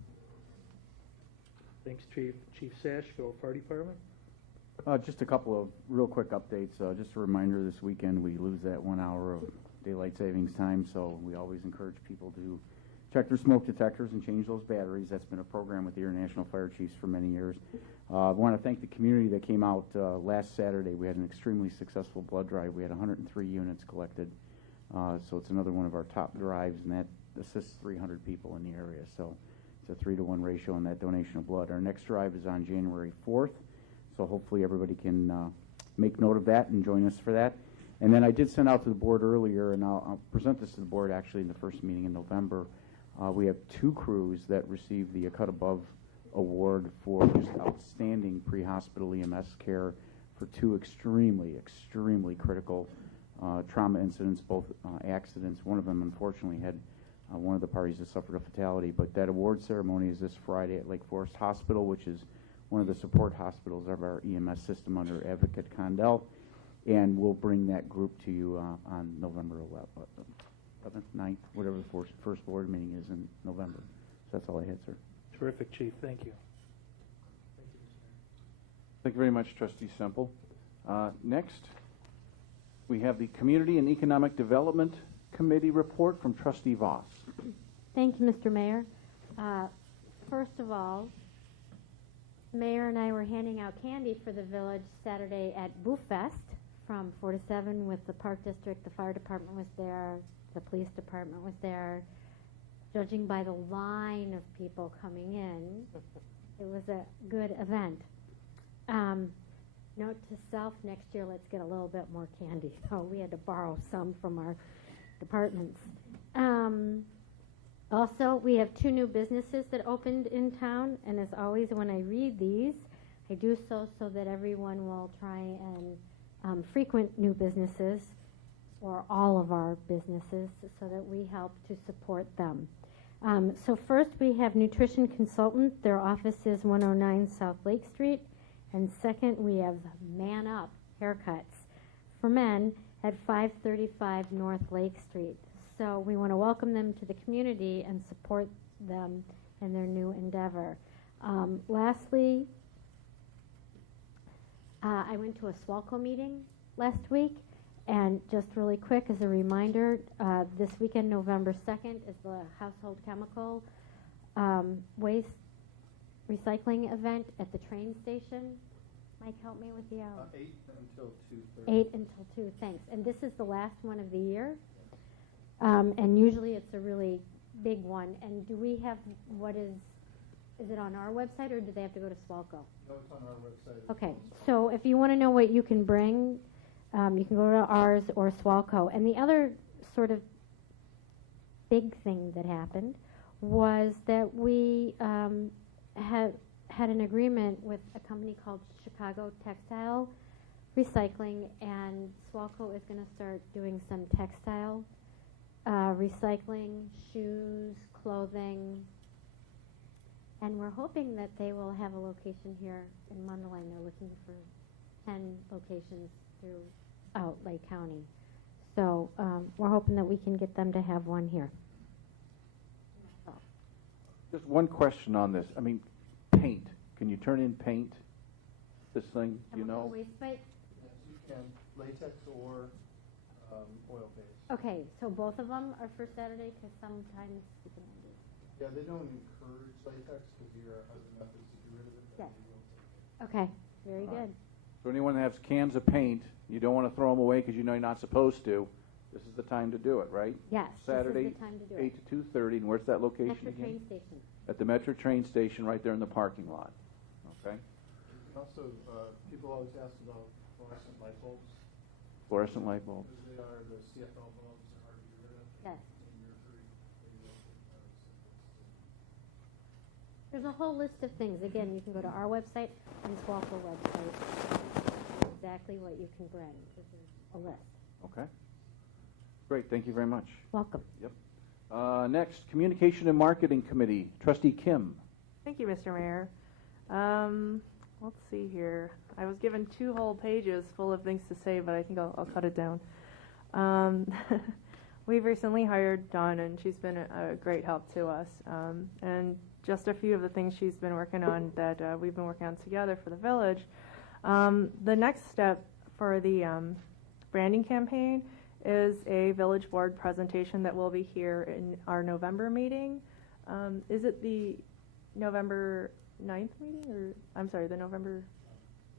Thanks, Chief. Chief Sashville, Fire Department? Just a couple of real quick updates. Just a reminder, this weekend we lose that 1 hour of daylight savings time, so we always encourage people to check their smoke detectors and change those batteries. That's been a program with the International Fire Chiefs for many years. I want to thank the community that came out last Saturday. We had an extremely successful blood drive. We had 103 units collected, so it's another one of our top drives, and that assists 300 people in the area. So it's a 3-to-1 ratio on that donation of blood. Our next drive is on January 4th, so hopefully everybody can make note of that and join us for that. And then I did send out to the board earlier, and I'll present this to the board actually in the first meeting in November. We have 2 crews that received the Cut Above Award for just outstanding pre-hospital EMS care for 2 extremely critical trauma incidents, both accidents. One of them, unfortunately, had one of the parties that suffered a fatality. But that award ceremony is this Friday at Lake Forest Hospital, which is one of the support hospitals of our EMS system under Advocate Condell. And we'll bring that group to you on November 11th, 9th, whatever the first board meeting is in November. So that's all I had, sir. Terrific, Chief. Thank you. Thank you very much, Trustee Semple. Next, we have the Community and Economic Development Committee report from Trustee Voss. Thank you, Mr. Mayor. First of all, Mayor and I were handing out candy for the village Saturday at Boo Fest from 4 to 7 with the Park District. The Fire Department was there. The Police Department was there. Judging by the line of people coming in, it was a good event. Note to self, next year let's get a little bit more candy. So we had to borrow some from our departments. Also, we have 2 new businesses that opened in town, and as always when I read these, I do so that everyone will try and frequent new businesses, or all of our businesses, so that we help to support them. So first we have Nutrition Consultant. Their office is 109 South Lake Street. And second, we have Man Up Haircuts for men at 535 North Lake Street. So we want to welcome them to the community and support them in their new endeavor. Lastly, I went to a SWALCO meeting last week, and just really quick as a reminder, this weekend, November 2nd, is the household chemical waste recycling event at the train station. Mike, help me with the hour. 8 until 2:30. 8 until 2, thanks. And this is the last one of the year. And usually it's a really big one. And do we have, is it on our website, or do they have to go to SWALCO? No, it's on our website. Okay, so if you want to know what you can bring, you can go to ours or SWALCO. And the other sort of big thing that happened was that we had an agreement with a company called Chicago Textile Recycling, and SWALCO is going to start doing some textile recycling, shoes, clothing, and we're hoping that they will have a location here in Mundelein. They're looking for 10 locations throughout Lake County. So we're hoping that we can get them to have one here. Just one question on this. I mean, paint. Can you turn in paint? This thing, you know? Waste pipe? Yes, you can. Latex or oil-based. Okay, so both of them are for Saturday, because sometimes we can do. Yeah, they don't encourage latex because there are other methods to get rid of it. Yes. Okay, very good. So anyone that has cans of paint, you don't want to throw them away because you know you're not supposed to. This is the time to do it, right? Yes, Saturday, this is the time to do it. 8 to 2:30. And where's that location Metro again? train station. At the Metro train station right there in the parking lot. Okay? Also, people always ask about fluorescent light bulbs. Fluorescent light bulbs. Because they are the CFL bulbs, they're hard to get rid of. Yes. And you're free. There's a whole list of things. Again, you can go to our website and SWALCO website. exactly what you can bring, because there's a list. Okay. Great, thank you very much. Welcome. Yep. Next, Communication and Marketing Committee, Trustee Kim. Thank you, Mr. Mayor. Let's see here. I was given 2 whole pages full of things to say, but I think I'll cut it down. We've recently hired Dawn, and she's been a great help to us. And just a few of the things she's been working on that we've been working on together for the village. The next step for the branding campaign is a village board presentation that will be here in our November meeting. Is it the November 9th meeting, or I'm sorry, the November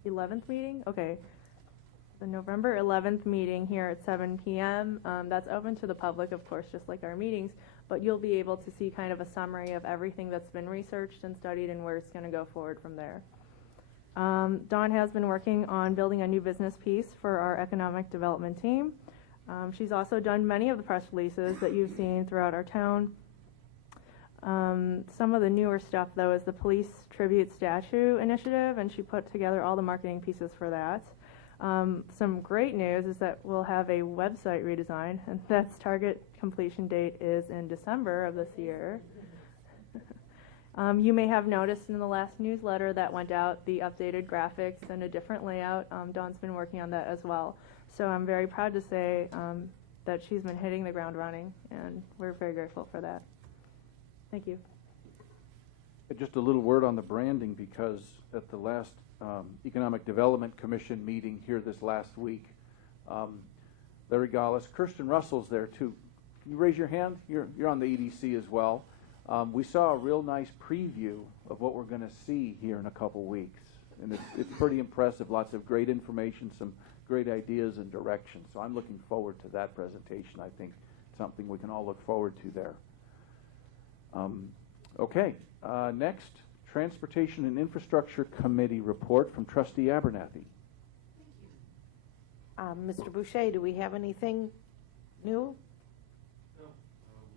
11th meeting? Okay. The November 11th meeting here at 7 p.m. That's open to the public, of course, just like our meetings, but you'll be able to see kind of a summary of everything that's been researched and studied and where it's going to go forward from there. Dawn has been working on building a new business piece for our economic development team. She's also done many of the press releases that you've seen throughout our town. Some of the newer stuff, though, is the Police Tribute Statue Initiative, and she put together all the marketing pieces for that. Some great news is that we'll have a website redesign, and that's target completion date is in December of this year. You may have noticed in the last newsletter that went out the updated graphics and a different layout. Dawn's been working on that as well. So I'm very proud to say that she's been hitting the ground running, and we're very grateful for that. Thank you. Just a little word on the branding, because at the last Economic Development Commission meeting here this last week, Larry Gallus, Kirsten Russell's there too. Can you raise your hand? You're on the EDC as well. We saw a real nice preview of what we're going to see here in a couple weeks, and it's pretty impressive. Lots of great information, some great ideas and directions. So I'm looking forward to that presentation. I think something we can all look forward to there. Okay, next, Transportation and Infrastructure Committee report from Trustee Abernathy. Mr. Boucher, do we have anything new? No.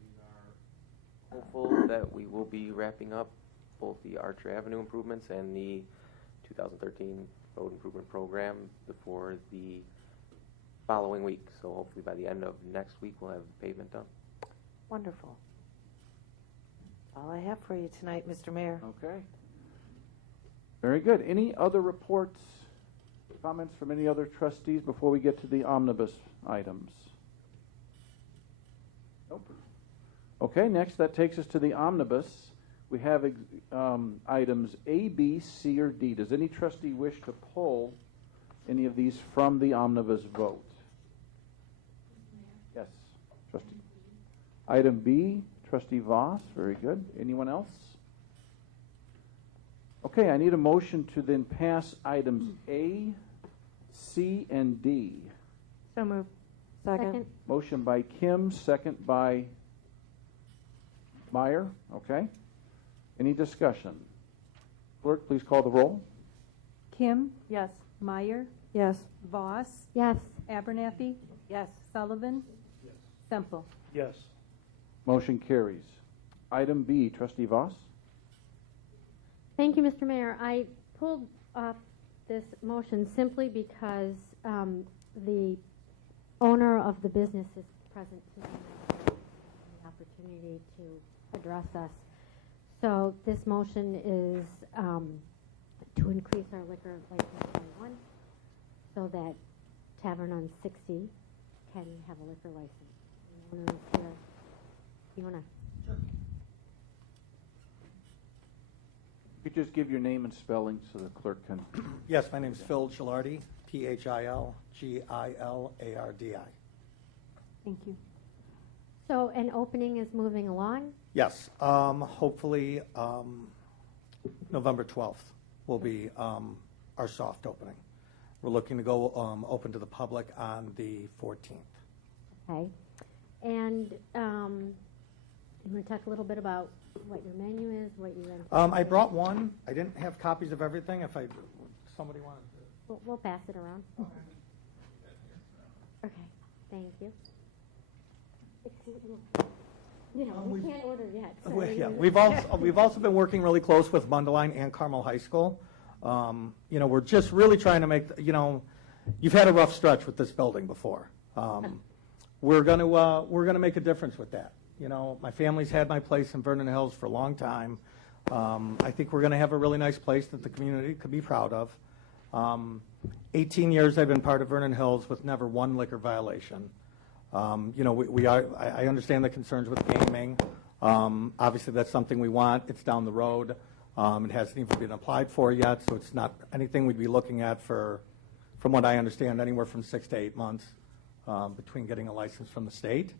We are hopeful that we will be wrapping up both the Archer Avenue improvements and the 2013 road improvement program before the following week. So hopefully by the end of next week we'll have the pavement done. Wonderful. All I have for you tonight, Mr. Mayor. Okay. Very good. Any other reports, comments from any other trustees before we get to the omnibus items? Nope. Okay, next that takes us to the omnibus. We have items A, B, C, or D. Does any trustee wish to pull any of these from the omnibus vote? Yes, trustee. Item B, Trustee Voss, very good. Anyone else? Okay, I need a motion to then pass items A, C, and D. So moved. Second. Motion by Kim, second by Meyer. Okay. Any discussion? Clerk, please call the roll. Kim? Yes. Meyer? Yes. Voss? Yes. Abernathy? Yes. Sullivan? Yes. Semple? Yes. Motion carries. Item B, Trustee Voss. Thank you, Mr. Mayor. I pulled off this motion simply because the owner of the business is present today and the opportunity to address us. So this motion is to increase our liquor license by 1 so that Tavern on 60 can have a liquor license. The owner is here. You want to? Sure. You could just give your name and spelling so the clerk can. Yes, my name is Phil Gilardi, Philgilardi. Thank you. So an opening is moving along? Yes, hopefully November 12th will be our soft opening. We're looking to go open to the public on the 14th. Okay. And you want to talk a little bit about what your menu is, what you I brought one. I didn't have copies of everything. If somebody wanted to. We'll pass it around. Okay. Thank you. You know, we can't order yet. So Yeah, we've also been working really close with Mundelein and Carmel High School. You know, we're just really trying to make you've had a rough stretch with this building before. We're going to make a difference with that. You know, my family's had my place in Vernon Hills for a long time. I think we're going to have a really nice place that the community could be proud of. 18 years I've been part of Vernon Hills with never one liquor violation. You know, I understand the concerns with gaming. Obviously, that's something we want. It's down the road. It hasn't even been applied for yet, so it's not anything we'd be looking at for, from what I understand, anywhere from 6 to 8 months between getting a license from the state.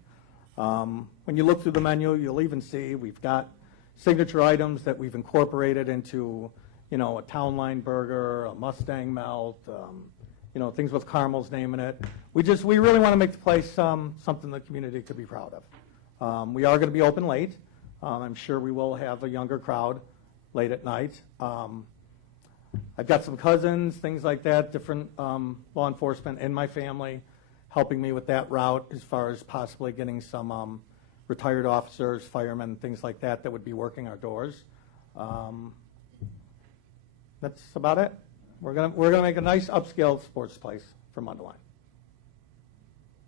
When you look through the menu, you'll even see we've got signature items that we've incorporated into, you know, a Town Line burger, a Mustang melt, you know, things with Carmel's name in it. We really want to make the place something the community could be proud of. We are going to be open late. I'm sure we will have a younger crowd late at night. I've got some cousins, things like that, different law enforcement in my family helping me with that route as far as possibly getting some retired officers, firemen, things like that that would be working our doors. That's about it. We're gonna make a nice upscale sports place for Mundelein.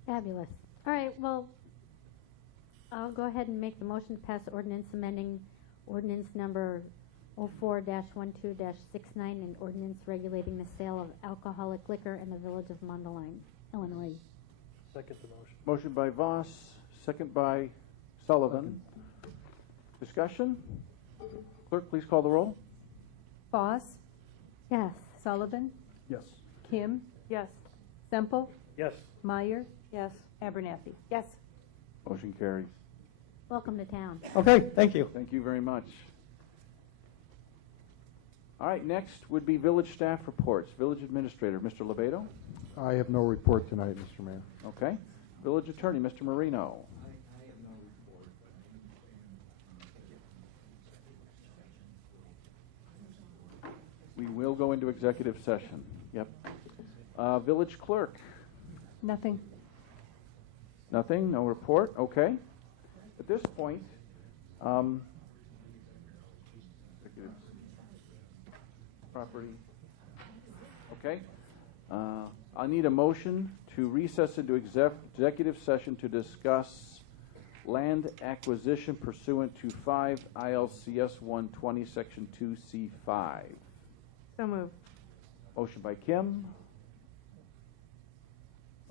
Fabulous. All right, well, I'll go ahead and make the motion to pass ordinance amending ordinance number 04-12-69 and ordinance regulating the sale of alcoholic liquor in the village of Mundelein, Illinois. Second the motion. Motion by Voss, second by Sullivan. Discussion? Clerk, please call the roll. Voss, Yes. Sullivan, Yes. Kim, Yes. Semple, Yes. Meyer, Yes. Abernathy. Yes. Motion carries. Welcome to town. Okay, thank you. Thank you very much. All right, next would be village staff reports. Village Administrator, Mr. Lebedo. I have no report tonight, Mr. Mayor. Okay. Village Attorney, Mr. Marino. We will go into executive session. Yep. Village Clerk. Nothing. Nothing? No report? Okay. At this point, executive property. Okay. I need a motion to recess into executive session to discuss land acquisition pursuant to 5 ILCS 120, Section 2C5. So moved. Motion by Kim.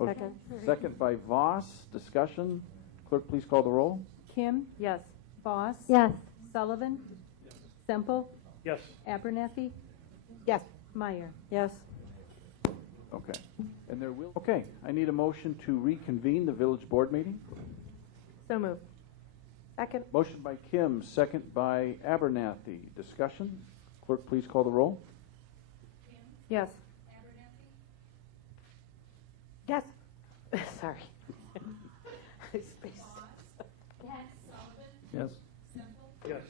Second. Second by Voss. Discussion. Clerk, please call the roll. Kim, Yes. Voss, Yes. Sullivan, Semple, Yes. Abernathy, Yes. Meyer. Yes. Okay. And there will. Okay. I need a motion to reconvene the village board meeting. So moved. Second. Motion by Kim, second by Abernathy. Discussion. Clerk, please call the roll. Yes. Yes. Sorry. I spaced. Yes. Yes.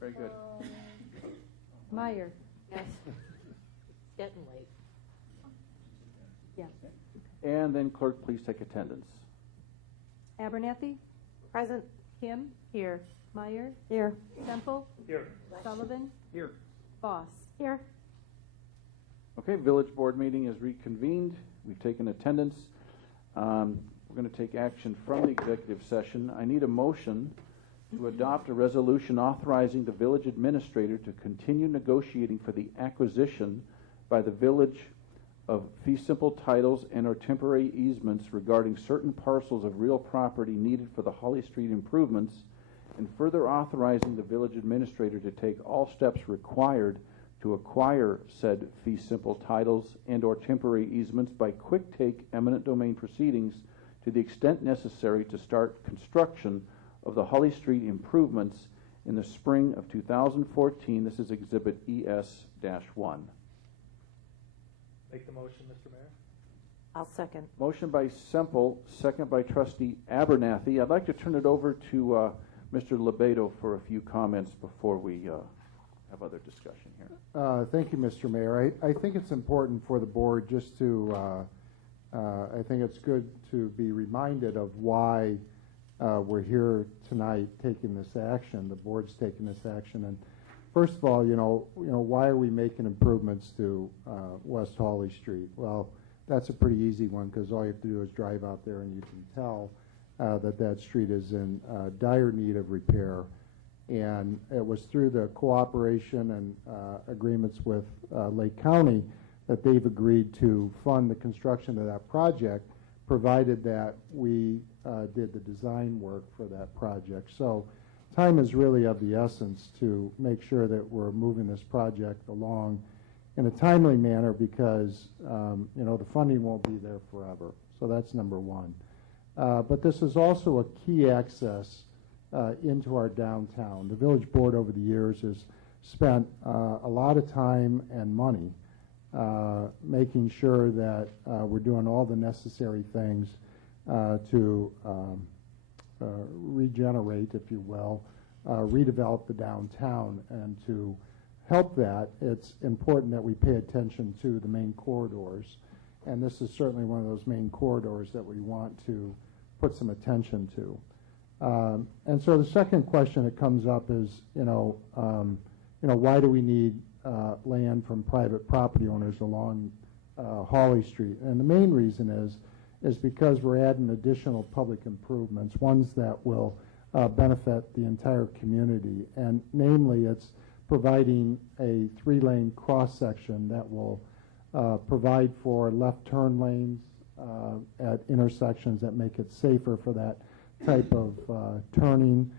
Very good. Meyer. Yes. Getting late. Yeah. And then clerk, please take attendance. Abernathy, Present. Kim, Here. Meyer, Here. Semple, Here. Sullivan, Here. Voss. Here. Okay, village board meeting is reconvened. We've taken attendance. We're going to take action from the executive session. I need a motion to adopt a resolution authorizing the village administrator to continue negotiating for the acquisition by the village of fee simple titles and or temporary easements regarding certain parcels of real property needed for the Holly Street improvements, and further authorizing the village administrator to take all steps required to acquire said fee simple titles and or temporary easements by quick take eminent domain proceedings to the extent necessary to start construction of the Holly Street improvements in the spring of 2014. This is Exhibit ES-1. Make the motion, Mr. Mayor. I'll second. Motion by Semple, second by Trustee Abernathy. I'd like to turn it over to Mr. Lebedo for a few comments before we have other discussion here. Thank you, Mr. Mayor. I think it's important for the board just to, I think it's good to be reminded of why we're here tonight taking this action. The board's taking this action. And First of all, why are we making improvements to West Hawley Street? Well, that's a pretty easy one because all you have to do is drive out there and you can tell that street is in dire need of repair. And it was through the cooperation and agreements with Lake County that they've agreed to fund the construction of that project, provided that we did the design work for that project. So time is really of the essence to make sure that we're moving this project along in a timely manner because the funding won't be there forever. So that's number one. But this is also a key access into our downtown. The village board over the years has spent a lot of time and money making sure that we're doing all the necessary things to regenerate, if you will, redevelop the downtown. And to help that, it's important that we pay attention to the main corridors. And this is certainly one of those main corridors that we want to put some attention to. And so the second question that comes up is, why do we need land from private property owners along Hawley Street? And the main reason is because we're adding additional public improvements, ones that will benefit the entire community. And namely, it's providing a 3-lane cross-section that will provide for left turn lanes at intersections that make it safer for that type of turning,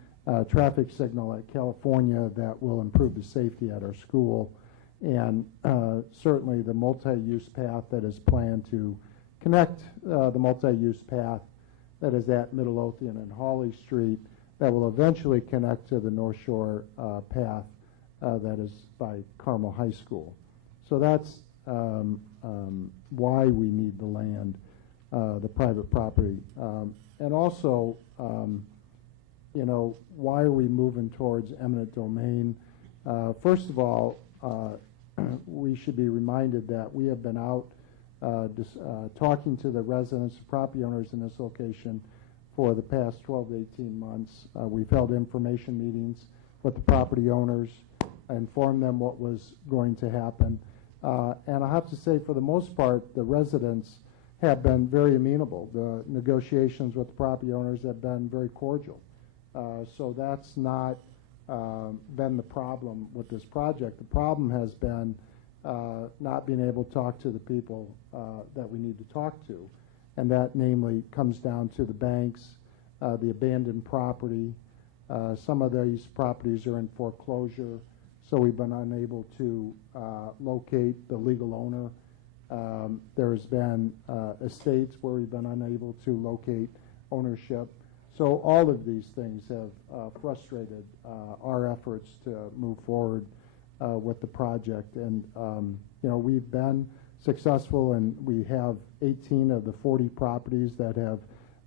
traffic signal at California that will improve the safety at our school, and certainly the multi-use path that is planned to connect the multi-use path that is at Midlothian and Hawley Street that will eventually connect to the North Shore path that is by Carmel High School. So that's why we need the land, the private property. And also, why are we moving towards eminent domain? First of all, we should be reminded that we have been out talking to the residents, property owners in this location for the past 12 to 18 months. We've held information meetings with the property owners, informed them what was going to happen. And I have to say, for the most part, the residents have been very amenable. The negotiations with the property owners have been very cordial. So that's not been the problem with this project. The problem has been not being able to talk to the people that we need to talk to. And that namely comes down to the banks, the abandoned property. Some of these properties are in foreclosure, so we've been unable to locate the legal owner. There's been estates where we've been unable to locate ownership. So all of these things have frustrated our efforts to move forward with the project. And, we've been successful, and we have 18 of the 40 properties that have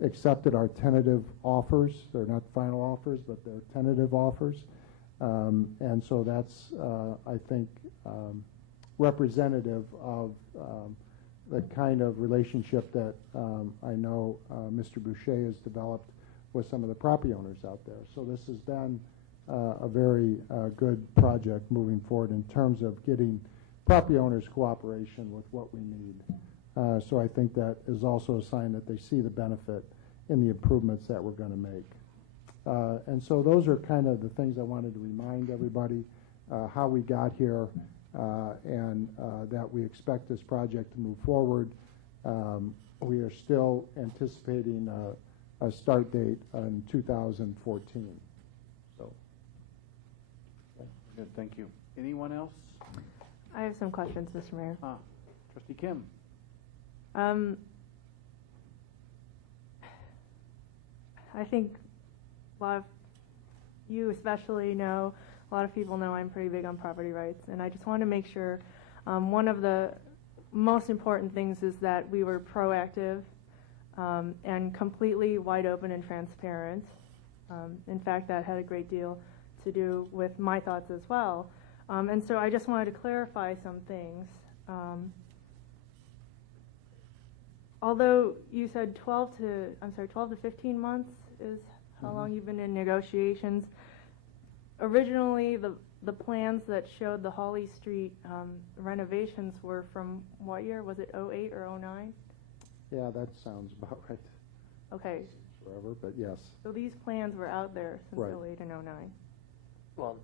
accepted our tentative offers. They're not final offers, but they're tentative offers. And so that's, I think, representative of the kind of relationship that I know Mr. Boucher has developed with some of the property owners out there. So this has been a very good project moving forward in terms of getting property owners' cooperation with what we need. So I think that is also a sign that they see the benefit in the improvements that we're going to make. And so those are kind of the things I wanted to remind everybody, how we got here, and that we expect this project to move forward. We are still anticipating a start date in 2014. So, good, thank you. Anyone else? I have some questions, Mr. Mayor. Trustee Kim. I think a lot of you especially know, a lot of people know I'm pretty big on property rights, and I just want to make sure one of the most important things is that we were proactive and completely wide open and transparent. In fact, that had a great deal to do with my thoughts as well. And so I just wanted to clarify some things. Although you said 12 to 15 months is how long you've been in negotiations, originally, the plans that showed the Hawley Street renovations were from what year? Was it '08 or '09? Yeah, that sounds about right. Okay, Forever, but yes. so these plans were out there since Right. '08 and '09. Well,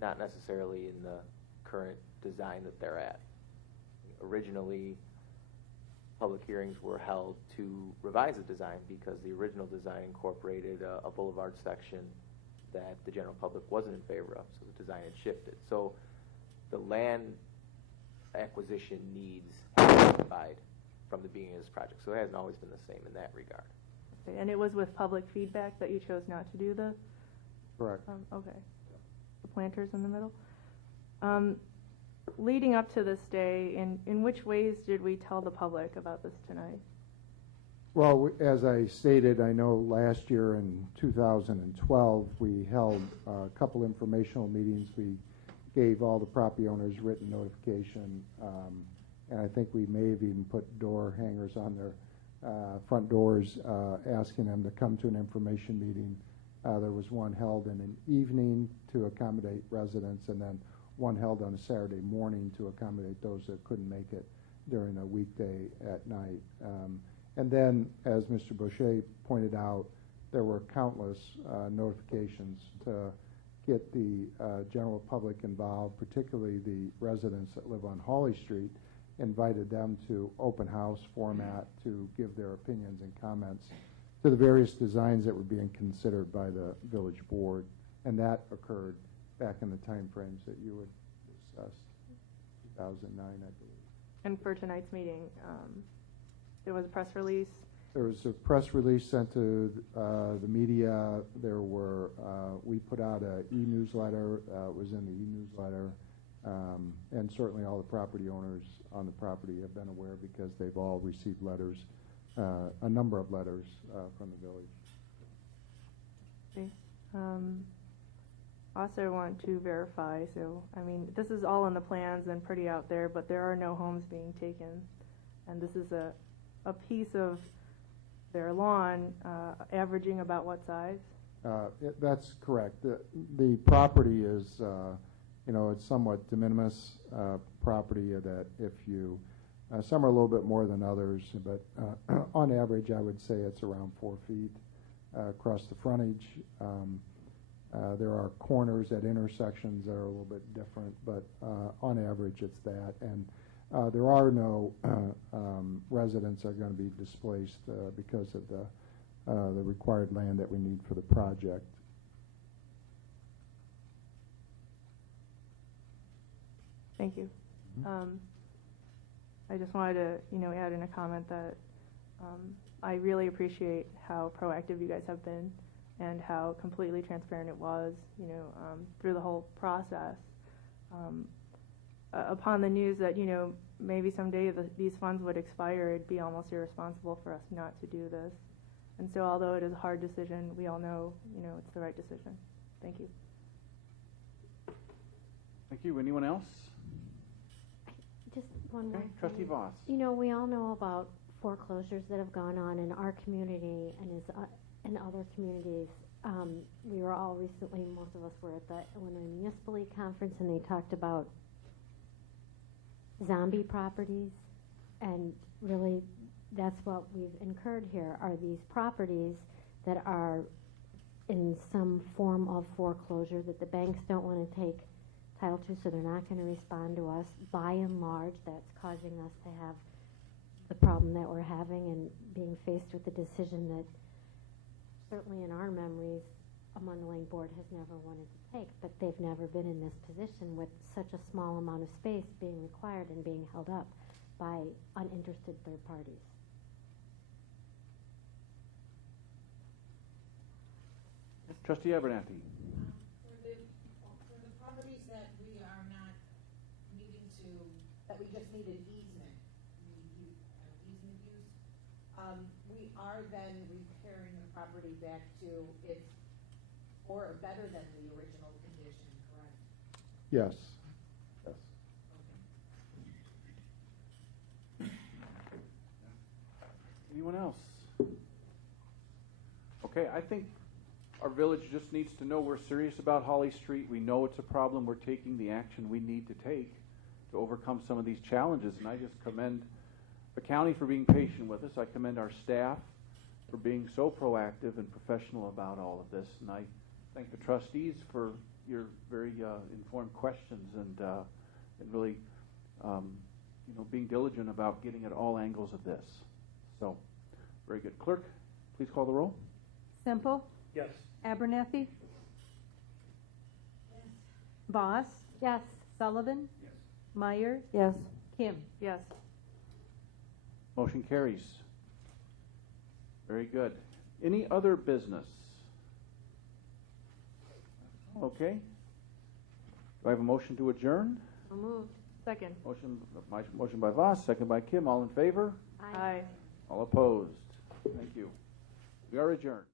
not necessarily in the current design that they're at. Originally, public hearings were held to revise the design because the original design incorporated a boulevard section that the general public wasn't in favor of, so the design had shifted. So the land acquisition needs have modified from the beginning of this project. So it hasn't always been the same in that regard. Okay, and it was with public feedback that you chose not to do the? Correct. Okay. The planters in the middle. Leading up to this day, in which ways did we tell the public about this tonight? Well, as I stated, I know last year in 2012, we held a couple informational meetings. We gave all the property owners written notification, and I think we may have even put door hangers on their front doors, asking them to come to an information meeting. There was one held in an evening to accommodate residents, and then one held on a Saturday morning to accommodate those that couldn't make it during a weekday at night. And then, as Mr. Boucher pointed out, there were countless notifications to get the general public involved, particularly the residents that live on Hawley Street, invited them to open house format to give their opinions and comments to the various designs that were being considered by the village board. And that occurred back in the time frames that you had discussed, 2009, I believe. And for tonight's meeting, there was a press release. There was a press release sent to the media. There were, we put out an e-newsletter, it was in the e-newsletter, and certainly all the property owners on the property have been aware because they've all received letters, a number of letters from the village. Okay. Also want to verify, so, I mean, this is all in the plans and pretty out there, but there are no homes being taken. And this is a piece of their lawn, averaging about what size? That's correct. The property is, you know, it's somewhat de minimis property that if you, some are a little bit more than others, but on average, I would say it's around 4 feet across the frontage. There are corners at intersections that are a little bit different, but on average, it's that. And there are no residents that are going to be displaced because of the required land that we need for the project. Thank you. I just wanted to, you know, add in a comment that I really appreciate how proactive you guys have been and how completely transparent it was, you know, through the whole process. Upon the news that, you know, maybe someday these funds would expire, it'd be almost irresponsible for us not to do this. And so although it is a hard decision, we all know, you know, it's the right decision. Thank you. Thank you. Anyone else? Just one more Okay, Trustee thing. Voss. You know, we all know about foreclosures that have gone on in our community and in other communities. We were all recently, most of us were at the Illinois Municipal League Conference, and they talked about zombie properties, and really that's what we've incurred here, are these properties that are in some form of foreclosure that the banks don't want to take title to, so they're not going to respond to us. By and large, that's causing us to have the problem that we're having and being faced with the decision that certainly in our memories a Mundelein board has never wanted to take, but they've never been in this position with such a small amount of space being required and being held up by uninterested third parties. Trustee Abernathy. For the properties that we are not needing to, that we just need an easement, easement use, we are then repairing the property back to its, or better than the original condition, correct? Yes. Yes. Anyone else? Okay, I think Our village just needs to know we're serious about Holly Street. We know it's a problem. We're taking the action we need to take to overcome some of these challenges. And I just commend the county for being patient with us. I commend our staff for being so proactive and professional about all of this. And I thank the trustees for your very informed questions and really being diligent about getting at all angles of this. So, very good. Clerk, please call the roll. Semple? Yes. Abernathy? Voss? Yes. Sullivan? Yes. Meyer? Yes. Kim? Yes. Motion carries. Very good. Any other business? Okay. Do I have a motion to adjourn? So moved. Second. Motion by Voss, second by Kim. All in favor? Aye. All opposed? Thank you. We are adjourned.